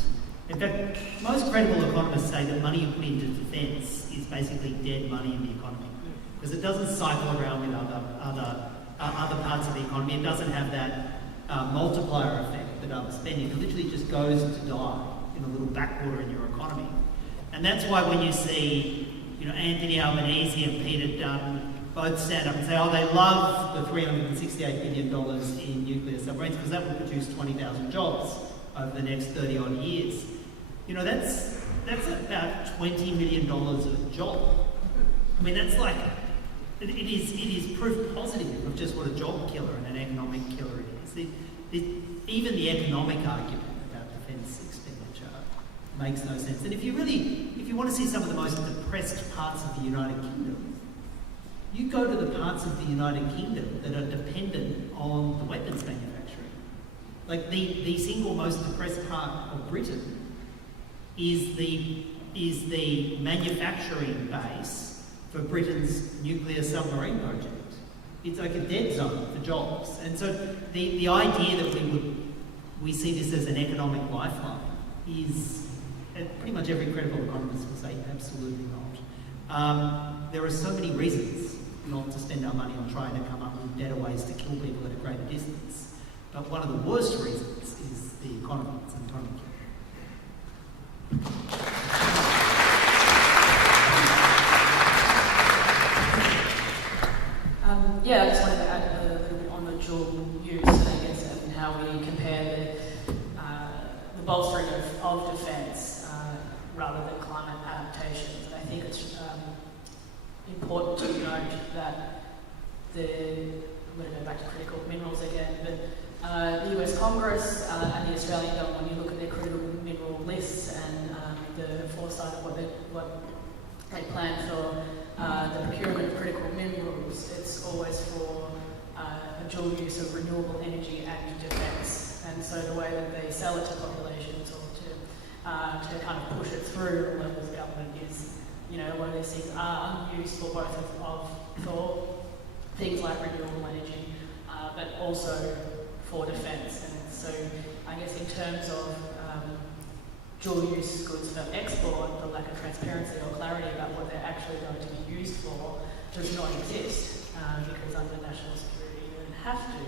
In fact, most credible economists say that money you put into defence is basically dead money in the economy, because it doesn't cycle around with other parts of the economy. It doesn't have that multiplier effect that other spending. It literally just goes to die in a little backwater in your economy. And that's why when you see, Anthony Albanese and Peter Dunn both stand up and say, oh, they love the $368 billion in nuclear submarines because that will produce 20,000 jobs over the next 30 odd years. That's about $20 million a job. I mean, that's like, it is proof positive of just what a job killer and an economic killer it is. Even the economic argument about defence expenditure makes no sense. And if you want to see some of the most depressed parts of the United Kingdom, you go to the parts of the United Kingdom that are dependent on the weapons manufacturing. Like the single most depressed part of Britain is the manufacturing base for Britain's nuclear submarine project. It's like a dead zone for jobs. And so the idea that we see this as an economic lifeline is, pretty much every credible economist will say absolutely not. There are so many reasons not to spend our money on trying to come up with better ways to kill people at a greater distance. But one of the worst reasons is the economy. It's an economic killer. I just wanted to add a little bit on the dual use, I guess, and how we compare the bolstering of defence rather than climate adaptations. And I think it's important to note that I'm going to go back to critical minerals again, but the US Congress and the Australian government, when you look at their critical mineral lists and the foresight of what they plan for the procurement of critical minerals, it's always for a dual use of renewable energy and defence. And so the way that they sell it to populations or to kind of push it through levels of government is, one of these things are used for both for things like renewable energy, but also for defence. And so I guess in terms of dual-use goods for export, the lack of transparency or clarity about what they're actually going to be used for does not exist, because under national security you don't have to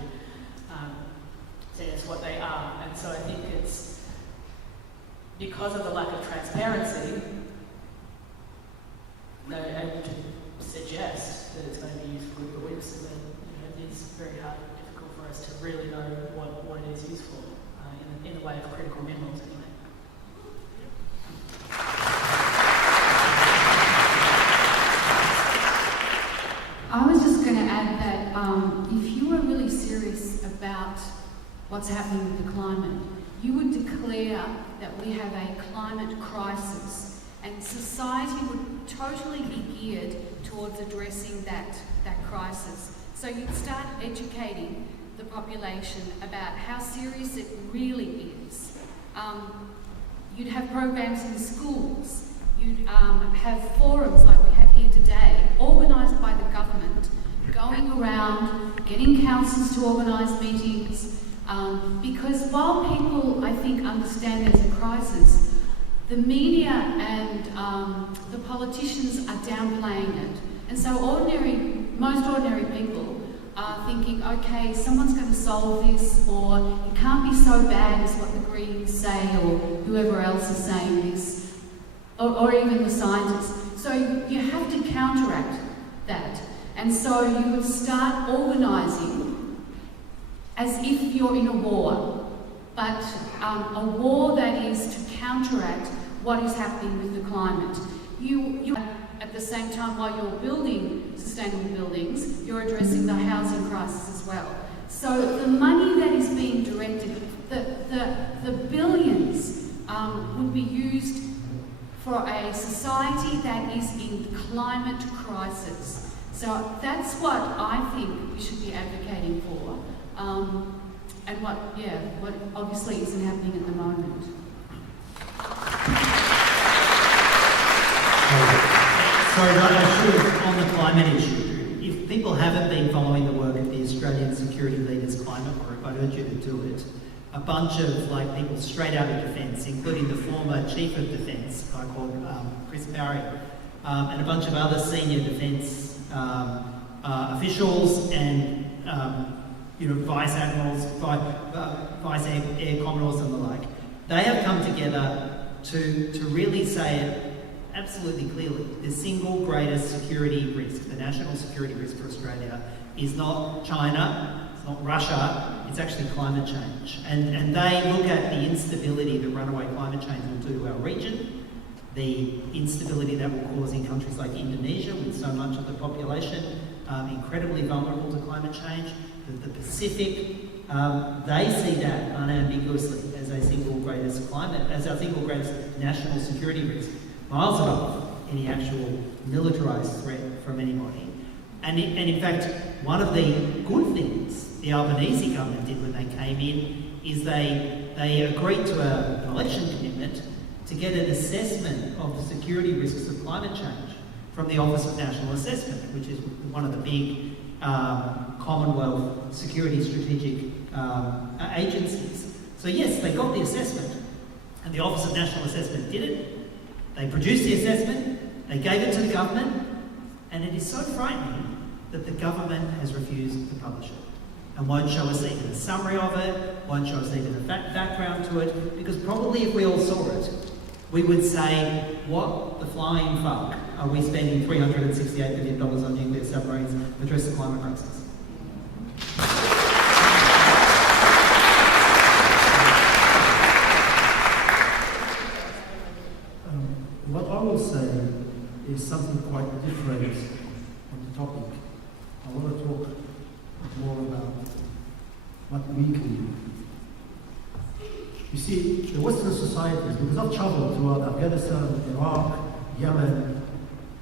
say that's what they are. And so I think it's because of the lack of transparency, they're able to suggest that it's going to be used for good, but we've seen that it is very hard and difficult for us to really know what it is used for in the way of critical minerals anyway. I was just going to add that if you were really serious about what's happening with the climate, you would declare that we have a climate crisis, and society would totally be geared towards addressing that crisis. So you'd start educating the population about how serious it really is. You'd have programs in schools. You'd have forums like we have here today, organised by the government, going around, getting councils to organise meetings, because while people, I think, understand there's a crisis, the media and the politicians are downplaying it. And so most ordinary people are thinking, okay, someone's going to solve this, or it can't be so bad as what the Greens say, or whoever else is saying this, or even the scientists. So you have to counteract that. And so you would start organising as if you're in a war, but a war that is to counteract what is happening with the climate. You at the same time, while you're building sustainable buildings, you're addressing the housing crisis as well. So the money that is being directed, the billions would be used for a society that is in climate crisis. So that's what I think we should be advocating for, and what obviously isn't happening at the moment. Sorry, but I should have, on the climate issue, if people haven't been following the work of the Australian Security Leaders Climate Group, I'd urge you to do it. A bunch of people straight out of defence, including the former Chief of Defence, a guy called Chris Parry, and a bunch of other senior defence officials and vice admirals, vice air commodores and the like. They have come together to really say it absolutely clearly. The single greatest security risk, the national security risk for Australia, is not China, it's not Russia, it's actually climate change. And they look at the instability that runaway climate change will do to our region, the instability that will cause in countries like Indonesia, with so much of the population incredibly vulnerable to climate change, the Pacific. They see that unambiguously as our single greatest national security risk, miles above any actual militarised threat from anybody. And in fact, one of the good things the Albanese government did when they came in is they agreed to an election commitment to get an assessment of the security risks of climate change from the Office of National Assessment, which is one of the big Commonwealth security strategic agencies. So yes, they got the assessment, and the Office of National Assessment did it. They produced the assessment, they gave it to the government, and it is so frightening that the government has refused to publish it and won't show us even a summary of it, won't show us even a background to it, because probably if we all saw it, we would say, what the flying fuck are we spending $368 billion on nuclear submarines to address the climate crisis? What I will say is something quite different on the topic. I want to talk more about what we can do. You see, the Western societies, because I've traveled throughout Afghanistan, Iraq, Yemen,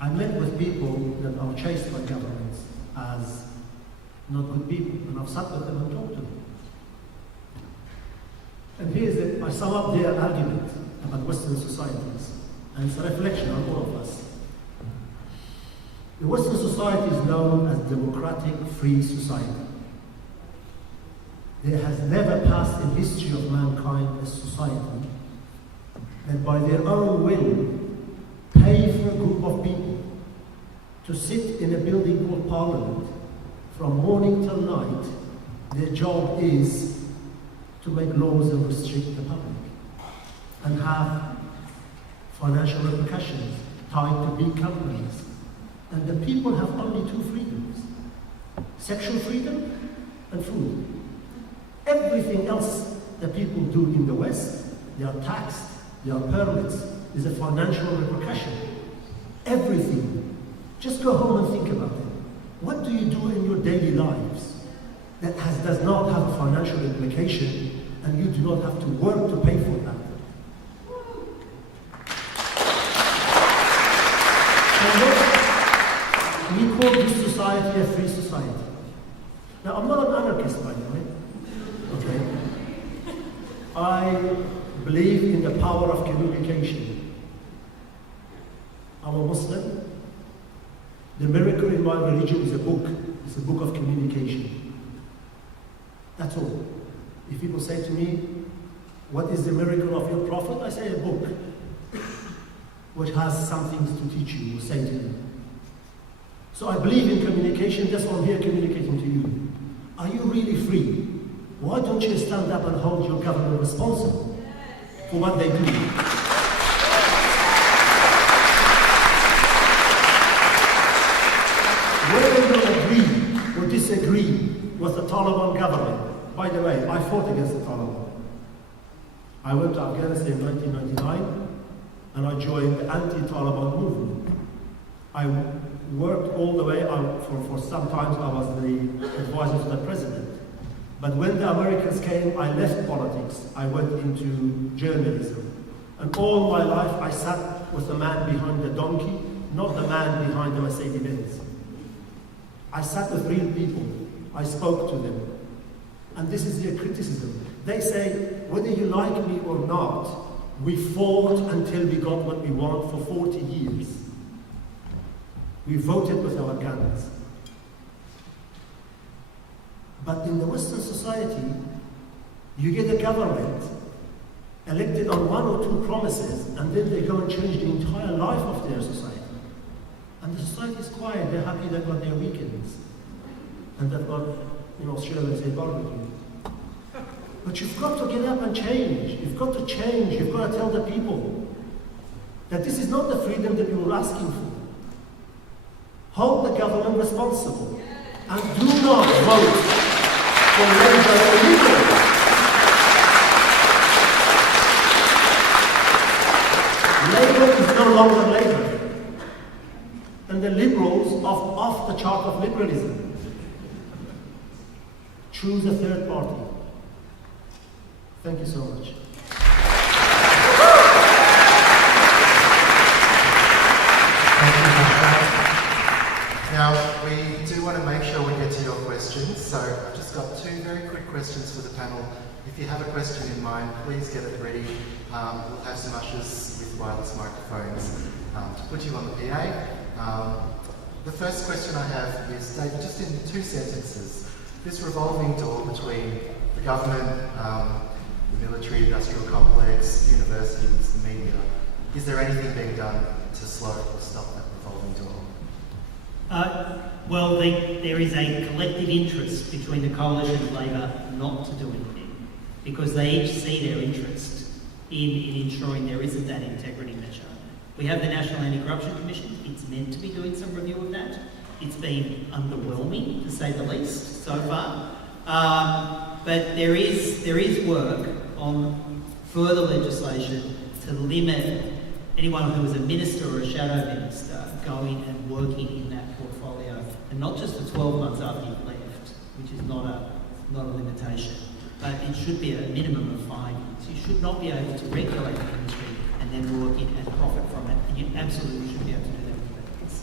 I met with people that are chased by governments as not good people, and I've sat with them and talked to them. And I sum up their argument about Western societies, and it's a reflection on all of us. The Western society is known as democratic, free society. There has never passed in history of mankind a society that by their own will pay for a group of people to sit in a building called Parliament from morning till night. Their job is to make laws and restrict the public and have financial repercussions tied to big companies. And the people have only two freedoms: sexual freedom and food. Everything else that people do in the West, they are taxed, they are permits, there's a financial repercussion. Everything. Just go home and think about it. What do you do in your daily lives that does not have a financial implication, and you do not have to work to pay for that? We call this society a free society. Now, I'm not an anarchist, by the way. Okay? I believe in the power of communication. I'm a Muslim. The miracle in my religion is a book. It's a book of communication. That's all. If people say to me, what is the miracle of your prophet? I say a book, which has some things to teach you or say to you. So I believe in communication. That's why I'm here communicating to you. Are you really free? Why don't you stand up and hold your government responsible for what they do? Whether you agree or disagree with the Taliban government, by the way, I fought against the Taliban. I went to Afghanistan in 1999 and I joined the anti-Taliban movement. I worked all the way out for some time. I was the advisor to the president. But when the Americans came, I left politics. I went into journalism. And all my life I sat with the man behind the donkey, not the man behind the Mercedes-Benz. I sat with real people. I spoke to them. And this is their criticism. They say, whether you like me or not, we fought until we got what we want for 40 years. We voted with our guns. But in the Western society, you get a government elected on 1 or 2 promises, and then they go and change the entire life of their society. And the society is quiet. They're happy they've got their weekends. And they've got, in Australia, they say barbecue. But you've got to get up and change. You've got to change. You've got to tell the people that this is not the freedom that you were asking for. Hold the government responsible. And do not vote for Labour or Liberal. Labour is no longer Labour. And the Liberals are off the chart of liberalism. Choose a third party. Thank you so much. Now, we do want to make sure we get to your questions, so I've just got 2 very quick questions for the panel. If you have a question in mind, please get it ready. We'll have some ushers with wireless microphones to put you on the PA. The first question I have is, David, just in 2 sentences, this revolving door between the government, the military-industrial complex, universities, the media, is there anything being done to slow or stop that revolving door? Well, there is a collective interest between the Coalition and Labor not to do anything, because they each see their interest in ensuring there isn't that integrity measure. We have the National Anti-Corruption Commission. It's meant to be doing some review of that. It's been underwhelming, to say the least, so far. But there is work on further legislation to limit anyone who is a minister or a shadow minister going and working in that portfolio, and not just the 12 months after you've left, which is not a limitation, but it should be a minimum of 5 years. You should not be able to regulate the industry and then work in and profit from it, and you absolutely should be able to do that with benefits.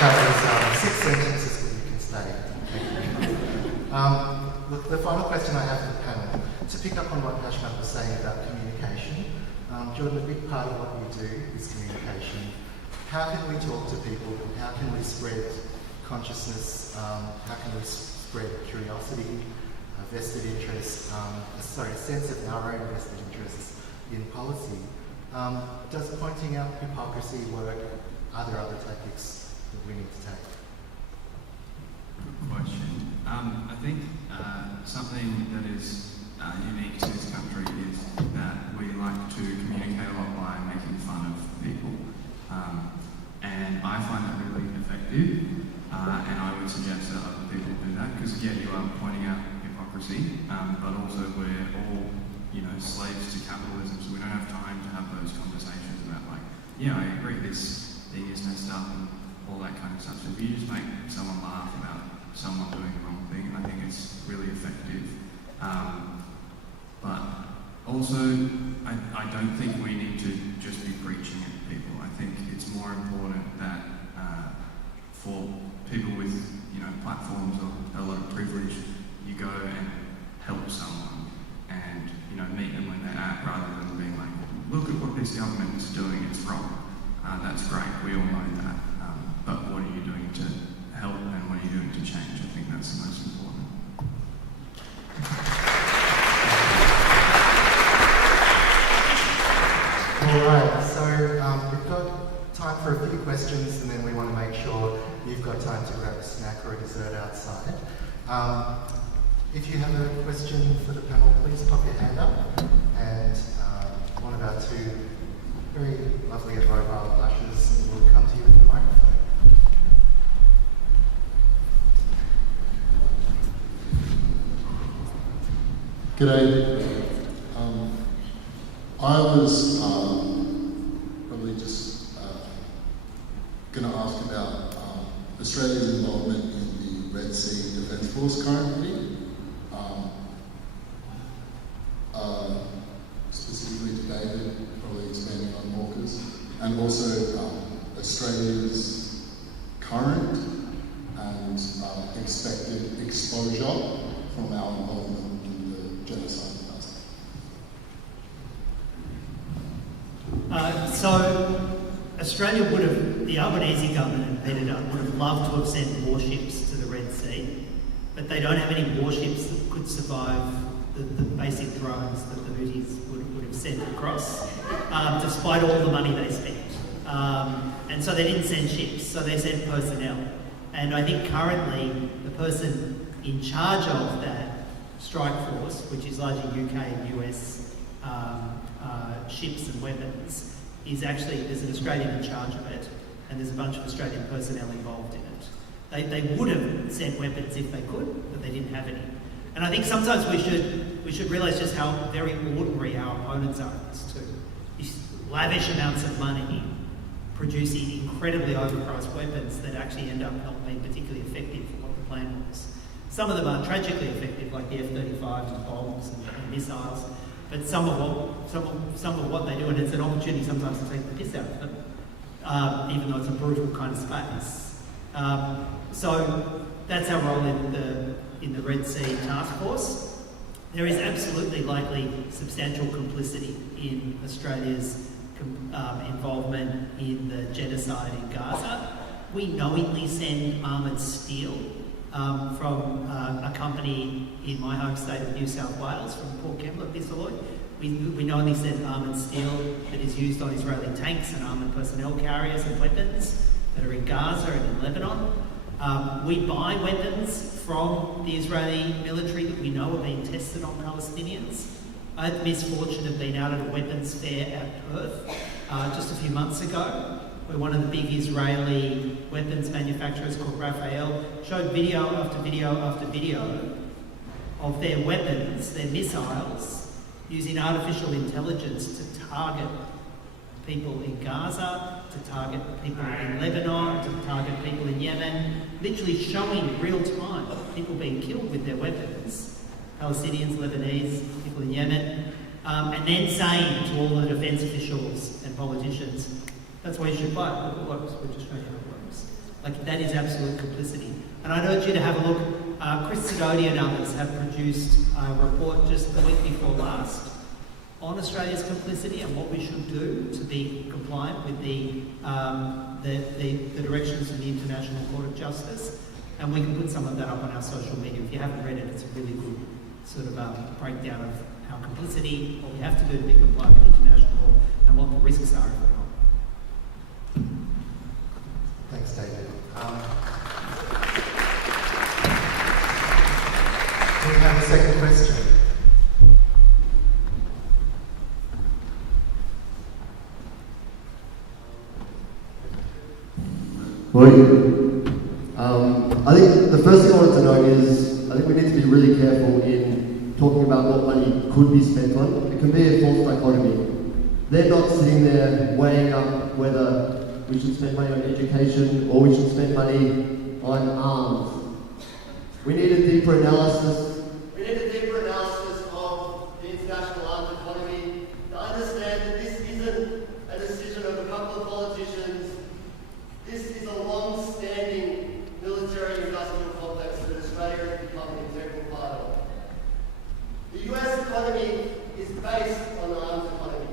That was 6 sentences that you can stay. Look, the final question I have for the panel, to pick up on what Hashmat was saying about communication, Jordan, a big part of what you do is communication. How can we talk to people? How can we spread consciousness? How can we spread curiosity, vested interest, a sense of our own vested interests in policy? Does pointing out hypocrisy work? Are there other tactics that we need to take? Good question. I think something that is unique to this country is that we like to communicate a lot by making fun of people. And I find that really effective, and I would suggest that other people do that, because you are pointing out hypocrisy, but also we're all, slaves to capitalism, so we don't have time to have those conversations about I agree, this thing is messed up and all that kind of stuff. So if you just make someone laugh about someone doing the wrong thing, I think it's really effective. But also, I don't think we need to just be preaching at people. I think it's more important that for people with platforms or a lot of privilege, you go and help someone and meet them when they're at, rather than being like, look at what this government is doing, it's wrong. That's great, we all know that. But what are you doing to help, and what are you doing to change? I think that's the most important. All right, so we've got time for a few questions, and then we want to make sure you've got time to grab a snack or a dessert outside. If you have a question for the panel, please pop your hand up, and one of our 2 very lovely and mobile ushers will come to you with the microphone. G'day. I was probably just going to ask about Australia's involvement in the Red Sea Defence Force currently. and also Australia's current and expected exposure from our involvement in the genocide in Gaza. So Australia would have, the Albanese government and Peter Dutton would have loved to have sent warships to the Red Sea, but they don't have any warships that could survive the basic drones that the Houthis would have sent across, despite all the money they spent. And so they didn't send ships, so they sent personnel. And I think currently the person in charge of that strike force, which is largely UK and US ships and weapons, is actually, there's an Australian in charge of it, and there's a bunch of Australian personnel involved in it. They would have sent weapons if they could, but they didn't have any. And I think sometimes we should realise just how very ordinary our opponents are in this too. These lavish amounts of money producing incredibly overpriced weapons that actually end up not being particularly effective for what the plan was. Some of them are tragically effective, like the F-35s and bombs and missiles, but some of what they do, and it's an opportunity sometimes to take the piss out of them, even though it's a brutal kind of space. So that's our role in the Red Sea Task Force. There is absolutely likely substantial complicity in Australia's involvement in the genocide in Gaza. We knowingly send armoured steel from a company in my home state of New South Wales, from Port Kembla, Bissaloy. We knowingly send armoured steel that is used on Israeli tanks and armoured personnel carriers and weapons that are in Gaza and in Lebanon. We buy weapons from the Israeli military that we know are being tested on Palestinians. I had the misfortune of being out at a weapons fair at Perth just a few months ago, where one of the big Israeli weapons manufacturers called Rafael showed video after video after video of their weapons, their missiles, using artificial intelligence to target people in Gaza, to target people in Lebanon, to target people in Yemen, literally showing real time people being killed with their weapons, Palestinians, Lebanese, people in Yemen, and then saying to all the defence officials and politicians, that's why you should buy it. Look, it works. We're just showing you how it works. Like, that is absolute complicity. And I'd urge you to have a look. Chris Sidoti and others have produced a report just the week before last on Australia's complicity and what we should do to be compliant with the directions of the International Court of Justice. And we can put some of that up on our social media. If you haven't read it, it's a really good sort of breakdown of how complicity, what we have to do to be compliant with international law, and what the risks are if we're not. Thanks, David. We have a second question. I think the first thing I wanted to note is I think we need to be really careful in talking about what money could be spent on. It can be a false dichotomy. They're not sitting there weighing up whether we should spend money on education or we should spend money on arms. We need a deeper analysis. We need a deeper analysis of the international arms economy to understand that this isn't a decision of a couple of politicians. This is a long-standing military industrial complex that Australia has become an integral part of. The US economy is based on the arms economy.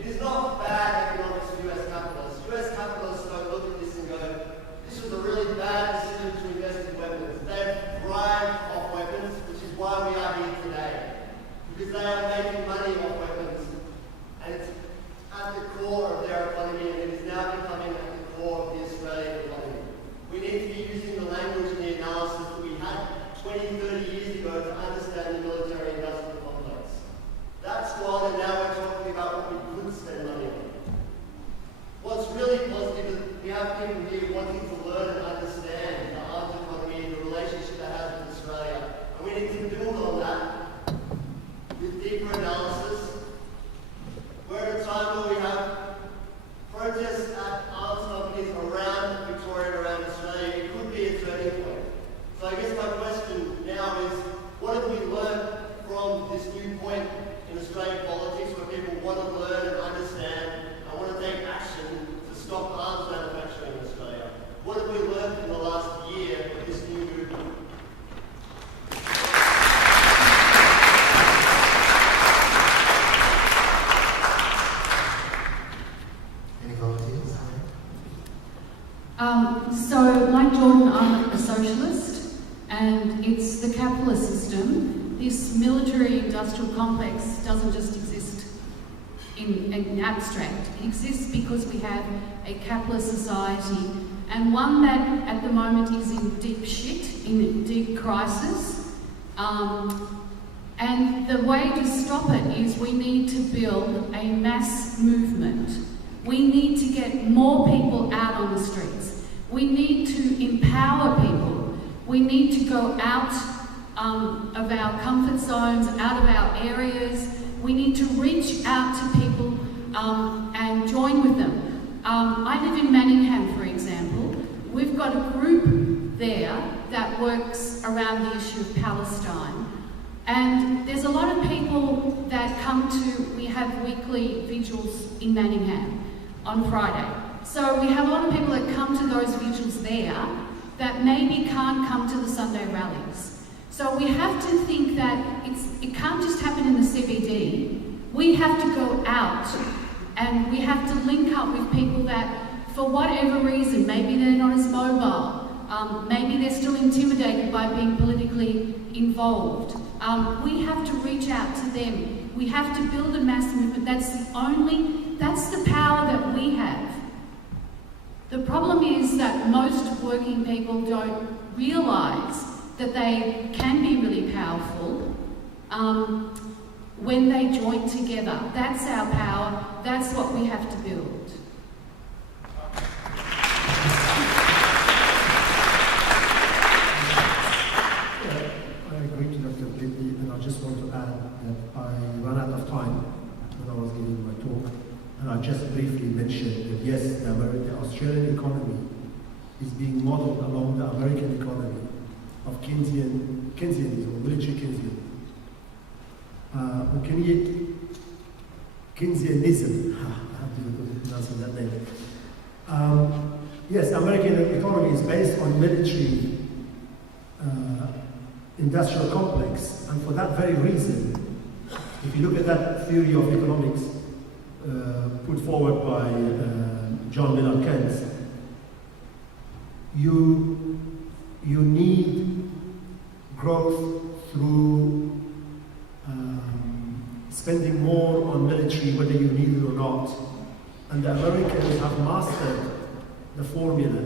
It is not bad economics for US capitalists. US capitalists don't look at this and go, this was a really bad decision to invest in weapons. They've thrived off weapons, which is why we are here today. Because they are making money off weapons. And it's at the core of their economy, and it is now becoming at the core of the Australian economy. We need to be using the language and the analysis that we had 20, 30 years ago to understand the military industrial complex. That's gone, and now we're talking about what we could spend money on. What's really positive is we have people here wanting to learn and understand the arms economy and the relationship it has with Australia. And we need to build on that with deeper analysis. We're at a time where we have protests at arms companies around Victoria and around Australia. It could be a turning point. So I guess my question now is, what have we learned from this new point in Australian politics where people want to learn and understand and want to take action system, this military-industrial complex doesn't just exist in abstract. It exists because we have a capitalist society, and one that at the moment is in deep shit, in deep crisis. And the way to stop it is we need to build a mass movement. We need to get more people out on the streets. We need to empower people. We need to go out of our comfort zones, out of our areas. We need to reach out to people and join with them. I live in Manningham, for example. We've got a group there that works around the issue of Palestine. And there's a lot of people that come to, we have weekly vigils in Manningham on Friday. So we have a lot of people that come to those vigils there that maybe can't come to the Sunday rallies. So we have to think that it can't just happen in the CBD. We have to go out and we have to link up with people that, for whatever reason, maybe they're not as mobile, maybe they're still intimidated by being politically involved. We have to reach out to them. We have to build a mass movement. That's the power that we have. The problem is that most working people don't realise that they can be really powerful when they join together. That's our power. That's what we have to build. I agree to Dr. Blakey, and I just want to add that I ran out of time when I was giving my talk, and I just briefly mentioned that yes, the Australian economy is being modelled along the American economy of Keynesianism, or military Keynesianism. Keynesianism, I have to pronounce that name. Yes, American economy is based on military industrial complex, and for that very reason, if you look at that theory of economics put forward by John Maynard Keynes, you need growth through spending more on military, whether you need it or not. And the Americans have mastered the formula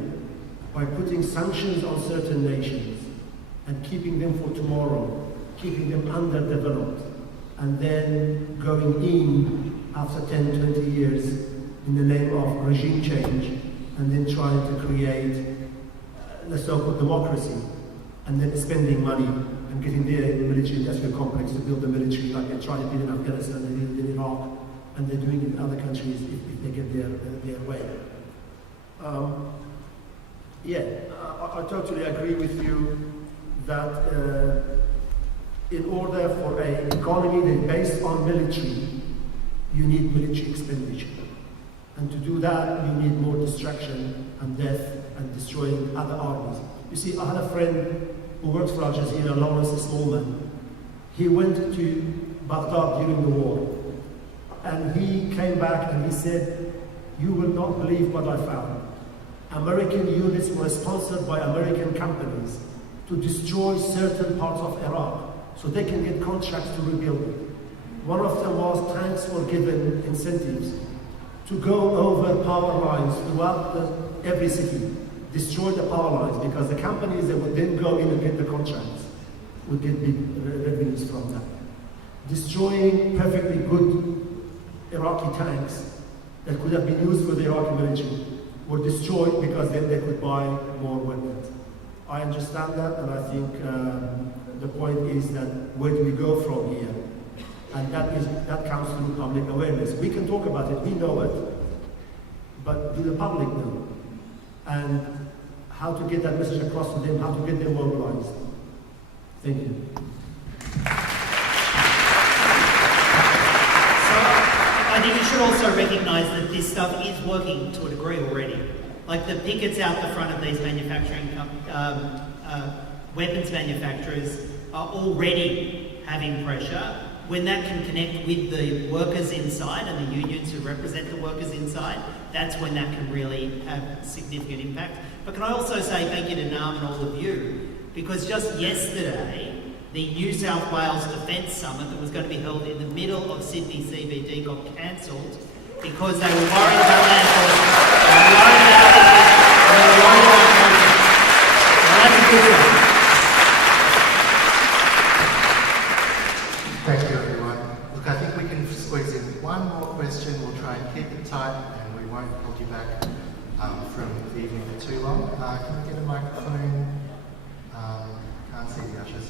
by putting sanctions on certain nations and keeping them for tomorrow, keeping them underdeveloped, and then going in after 10, 20 years in the name of regime change, and then trying to create the so-called democracy, and then spending money and getting their military industrial complex to build the military like they tried to do in Afghanistan, they did it in Iraq, and they're doing it in other countries if they get their way. I totally agree with you that in order for an economy that's based on military, you need military expenditure. And to do that, you need more destruction and death and destroying other armies. You see, I had a friend who works for Al Jazeera, Lawrence Smallman. He went to Baghdad during the war, and he came back and he said, "You will not believe what I found. American units were sponsored by American companies to destroy certain parts of Iraq so they can get contracts to rebuild it. One of them was tanks were given incentives to go over power lines throughout every city, destroy the power lines, because the companies that would then go in and get the contracts would get big revenues from that. Destroying perfectly good Iraqi tanks that could have been used for the Iraqi military were destroyed because then they could buy more weapons. I understand that, and I think the point is that where do we go from here? And that comes through public awareness. We can talk about it, we know it, but do the public know? And how to get that message across to them, how to get them mobilized. Thank you. I think you should also recognise that this stuff is working to a degree already. Like the pickets out the front of these manufacturing weapons manufacturers are already having pressure. When that can connect with the workers inside and the unions who represent the workers inside, that's when that can really have significant impact. But can I also say thank you to Naam and all of you, because just yesterday The New South Wales Defence Summit that was going to be held in the middle of Sydney CBD got cancelled because they were worried about land policy. They were worried about politics. Now that's a good one. Thank you, everyone. Look, I think we can squeeze in one more question. We'll try and keep it tight, and we won't hold you back from the evening for too long. Can we get a microphone? Can't see the ushers.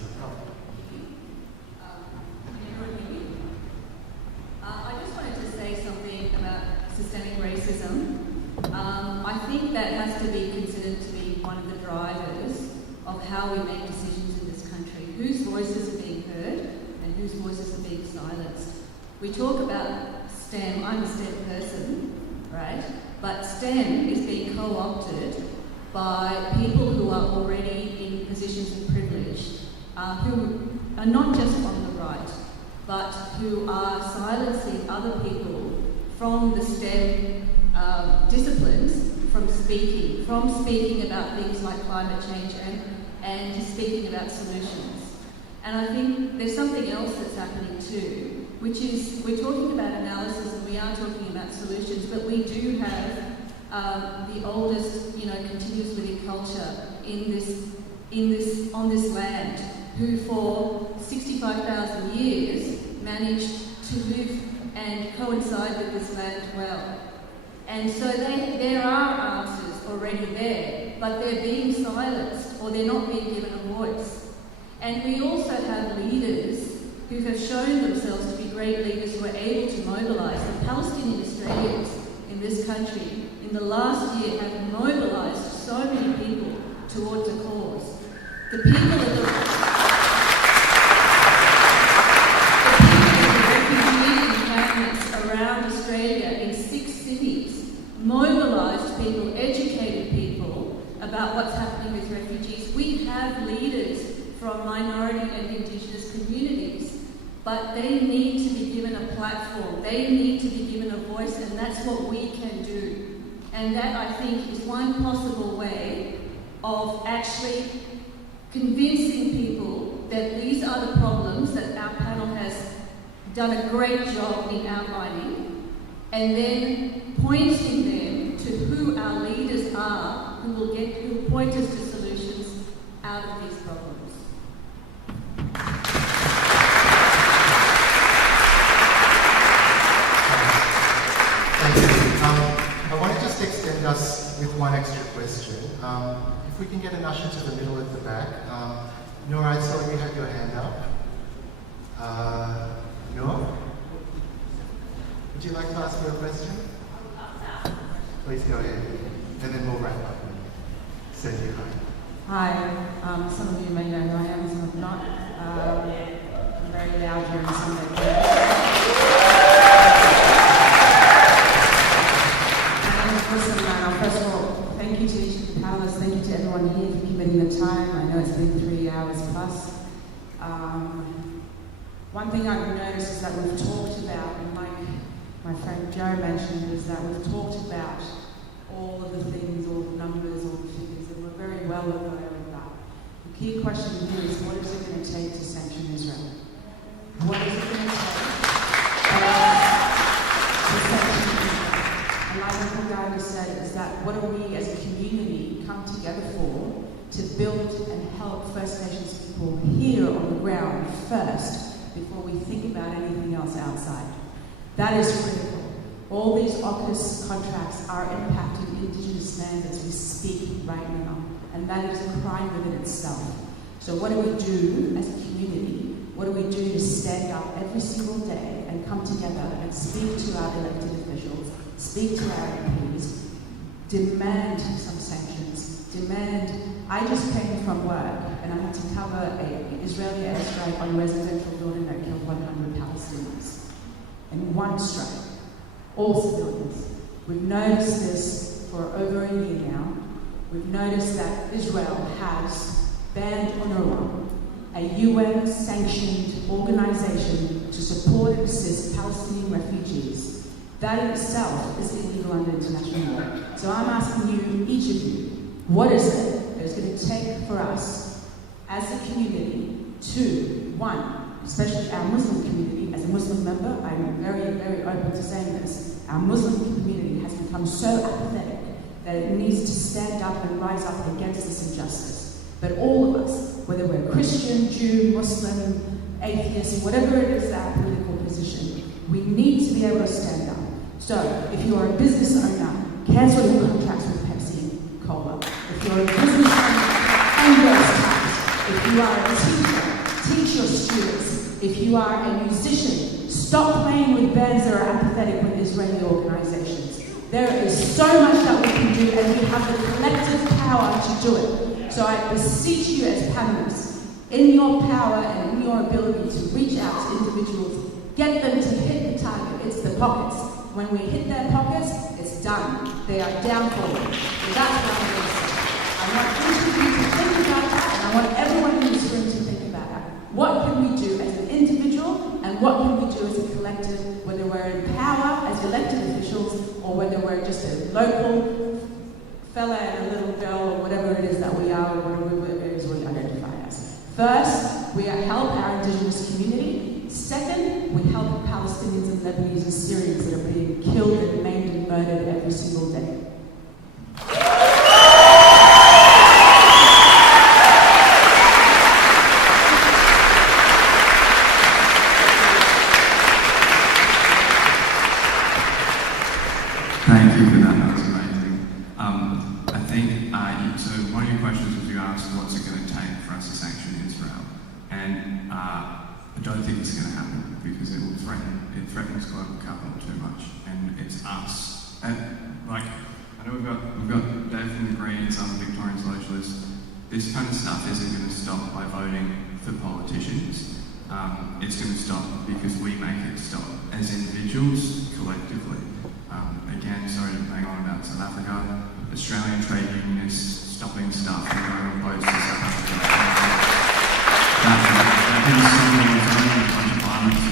I just wanted to say something about systemic racism. I think that has to be considered to be one of the drivers of how we make decisions in this country. Whose voices are being heard and whose voices are being silenced. We talk about STEM, I'm a STEM person, right? But STEM is being co-opted by people who are already in positions of privilege, who are not just on the right, but who are silencing other people from the STEM disciplines from speaking about things like climate change and speaking about solutions. And I think there's something else that's happening too, which is we're talking about analysis and we are talking about solutions, but we do have the oldest, continuous living culture on this land, who for 65,000 years managed to live and coincide with this land well. And so there are answers already there, but they're being silenced or they're not being given a voice. And we also have leaders who have shown themselves to be great leaders who are able to mobilise. The Palestinian Australians in this country in the last year have mobilised so many people towards a cause. The people of the refugee encampments around Australia in 6 cities mobilised people, educated people about what's happening with refugees. We have leaders from minority and Indigenous communities, but they need to be given a platform. They need to be given a voice, and that's what we can do. And that, I think, is one possible way of actually convincing people that these are the problems that our panel has done a great job in outlining, and then pointing them to who our leaders are, who will point us to solutions out of these problems. Thank you. I want to just extend us with one extra question. If we can get an usher to the middle at the back. Nora, I saw you had your hand up. Nora? Would you like to ask her a question? Please go ahead. And then we'll wrap up and send you home. Hi, some of you may know who I am, some of you not. I'm very loud here on Sunday. First of all, thank you to each of the panelists, thank you to everyone here for committing the time. I know it's been 3 hours plus. One thing I've noticed is that we've talked about, and like my friend Joe mentioned, is that we've talked about all of the things, all the numbers, all the figures, and we're very well aware of that. The key question here is, what is it going to take to sanction Israel? What is it going to take to sanction Israel? And like Uncle Gary said, is that what do we as a community come together for to build and help First Nations people here on the ground first before we think about anything else outside? That is critical. All these AUKUS contracts are impacting Indigenous lands as we speak right now, and that is a crime within itself. So what do we do as a community? What do we do to stand up every single day and come together and speak to our elected officials, speak to our MPs, demand some sanctions, demand. I just came from work and I had to cover an Israeli airstrike on a residential building that killed 100 Palestinians. In one strike, all civilians. We've noticed this for over a year now. We've noticed that Israel has banned UNRWA, a UN-sanctioned organization to support and assist Palestinian refugees. That in itself is illegal under international law. So I'm asking you, each of you, what is it that is going to take for us as a community Two, one, especially our Muslim community. As a Muslim member, I'm very, very open to saying this. Our Muslim community has become so apathetic that it needs to stand up and rise up against this injustice. But all of us, whether we're Christian, Jew, Muslim, atheist, whatever it is our political position, we need to be able to stand up. So, if you are a business owner, cancel your contracts with Pepsi and Cola. If you're a business owner, pay those taxes. If you are a teacher, teach your students. If you are a musician, stop playing with bands that are apathetic with Israeli organizations. There is so much that we can do, and we have the collective power to do it. So I beseech you as panelists, in your power and in your ability to reach out to individuals, get them to hit the target. It's the pockets. When we hit their pockets, it's done. They are down for it. So that's what I'm going to say. I want each of you to think about that, and I want everyone in this room to think about that. What can we do as an individual, and what can we do as a collective, whether we're in power as elected officials, or whether we're just a local fella and a little girl, or whatever it is that we are, or whatever it is we identify as. First, we help our indigenous community. Second, we help Palestinians and Lebanese and Syrians that are being killed and maimed and murdered every single day. Thank you for that. That was amazing. I think so. One of your questions was you asked, "What's it going to take for us to sanction Israel?" And I don't think it's going to happen because it threatens global capital too much, and it's us. And I know we've got Dave from the Greens, I'm a Victorian socialist. This kind of stuff isn't going to stop by voting for politicians. It's going to stop because we make it stop as individuals, collectively. Again, sorry to bang on about South Africa. Australian trade unionists stopping stuff and going on boats to South Africa. That didn't stop it. It was only a bunch of violence,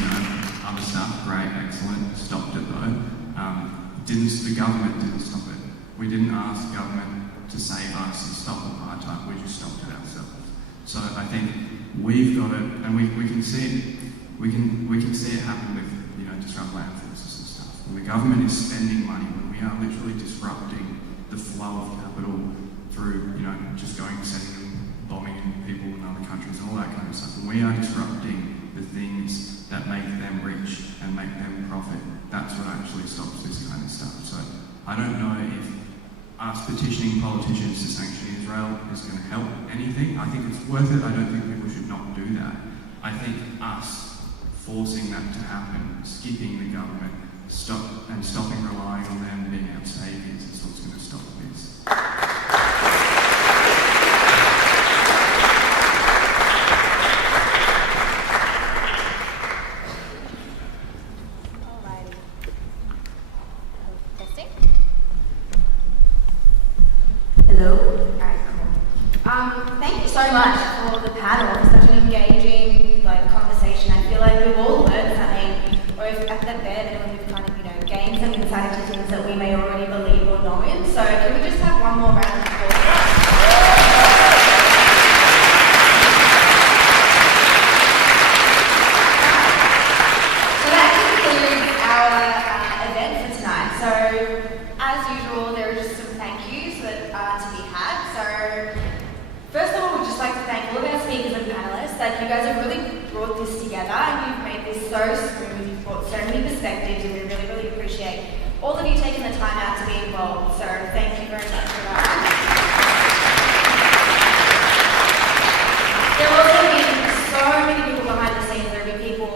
other stuff. Great, excellent. Stopped it though. The government didn't stop it. We didn't ask the government to save us and stop apartheid. We just stopped it ourselves. So I think we've got it, and we can see it. We can see it happen with disrupt land forces and stuff. When the government is spending money, when we are literally disrupting the flow of capital through just going setting bombing people in other countries and all that kind of stuff. When we are disrupting the things that make them rich and make them profit, that's what actually stops this kind of stuff. So I don't know if us petitioning politicians to sanction Israel is going to help anything. I think it's worth it. I don't think people should not do that. I think us forcing that to happen, skipping the government, stopping relying on them being our saviours is what's going to stop this. Alrighty. Testing. Hello. Alright, cool. Thank you so much for the panel. It's such an engaging conversation. I feel like we've all learned something, or if at the bed and we've kind of gained some insight into things that we may already believe or know in. So can we just have one more round of applause? So that concludes our event for tonight. So as usual, there are just some thank yous that are to be had. So first of all, we'd just like to thank all of our speakers and panelists. Like, you guys have really brought this together and you've made this so smooth. You've brought so many perspectives and we really, really appreciate all of you taking the time out to be involved. So thank you very much for that. There will also be so many people behind the scenes. There will be people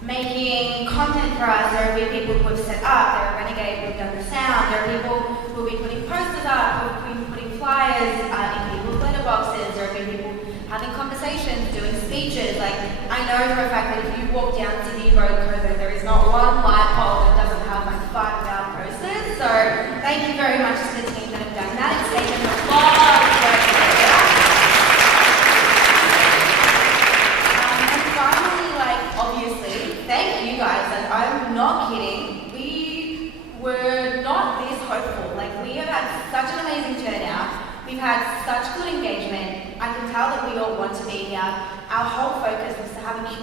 making content for us. There will be people who have set up. There are Renegade who have done the sound. There are people who will be putting posters up, who will be putting flyers in people's letterboxes. There will be people having conversations, doing speeches. I know for a fact that if you walk down Sydney Road, Coburg, there is not one light pole that doesn't have 5 of our posters. So thank you very much to the team that have done that. It's taken a lot of work to do that. And finally, obviously, thank you guys. I'm not kidding. We were not this hopeful. We have had such an amazing turnout. We've had such good engagement. I can tell that we all want to be here. Our whole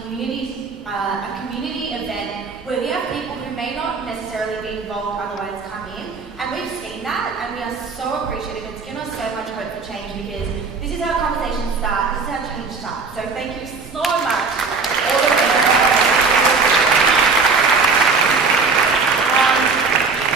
a community event where we have people who may not necessarily be involved otherwise come in, and we've seen that, and we are so appreciative. It's given us so much hope for change because this is how conversations start, this is how change starts. So thank you so much. All of you.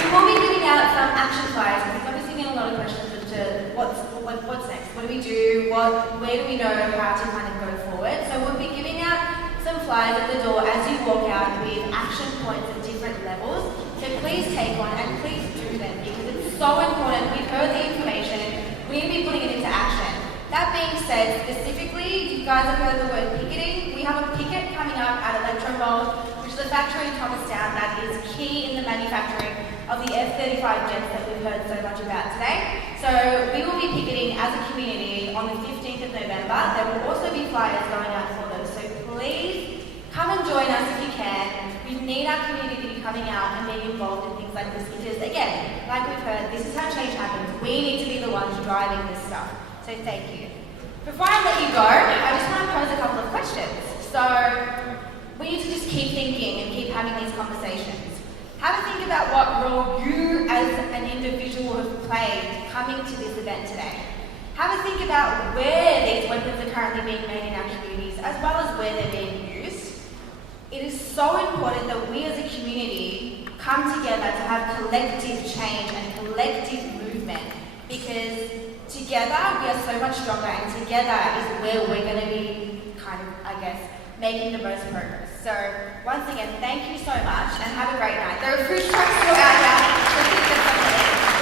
We will be giving out some action flyers because obviously we get a lot of questions as to what's next, what do we do, where do we know how to kind of go forward. So we'll be giving out some flyers at the door as you walk out with action points at different levels. So please take one and please do them because it's so important. We've heard the information, we need to be putting it into action. That being said, specifically, you guys have heard the word picketing. We have a picket coming up at Electromold, which is a factory in Thomastown that is key in the manufacturing of the F-35 jets that we've heard so much about today. So we will be picketing as a community on the 15th of November. There will also be flyers going out for those. So please come and join us if you can. We need our community to be coming out and being involved in things like this because, again, like we've heard, this is how change happens. We need to be the ones driving this stuff. So thank you. Before I let you go, I just want to pose a couple of questions. So we need to just keep thinking and keep having these conversations. Have a think about what role you as an individual have played coming to this event today. Have a think about where these weapons are currently being made in our communities as well as where they're being used. It is so important that we as a community come together to have collective change and collective movement because together we are so much stronger and together is where we're going to be kind of, I guess, making the most progress. So once again, thank you so much and have a great night. There are food trucks still out here.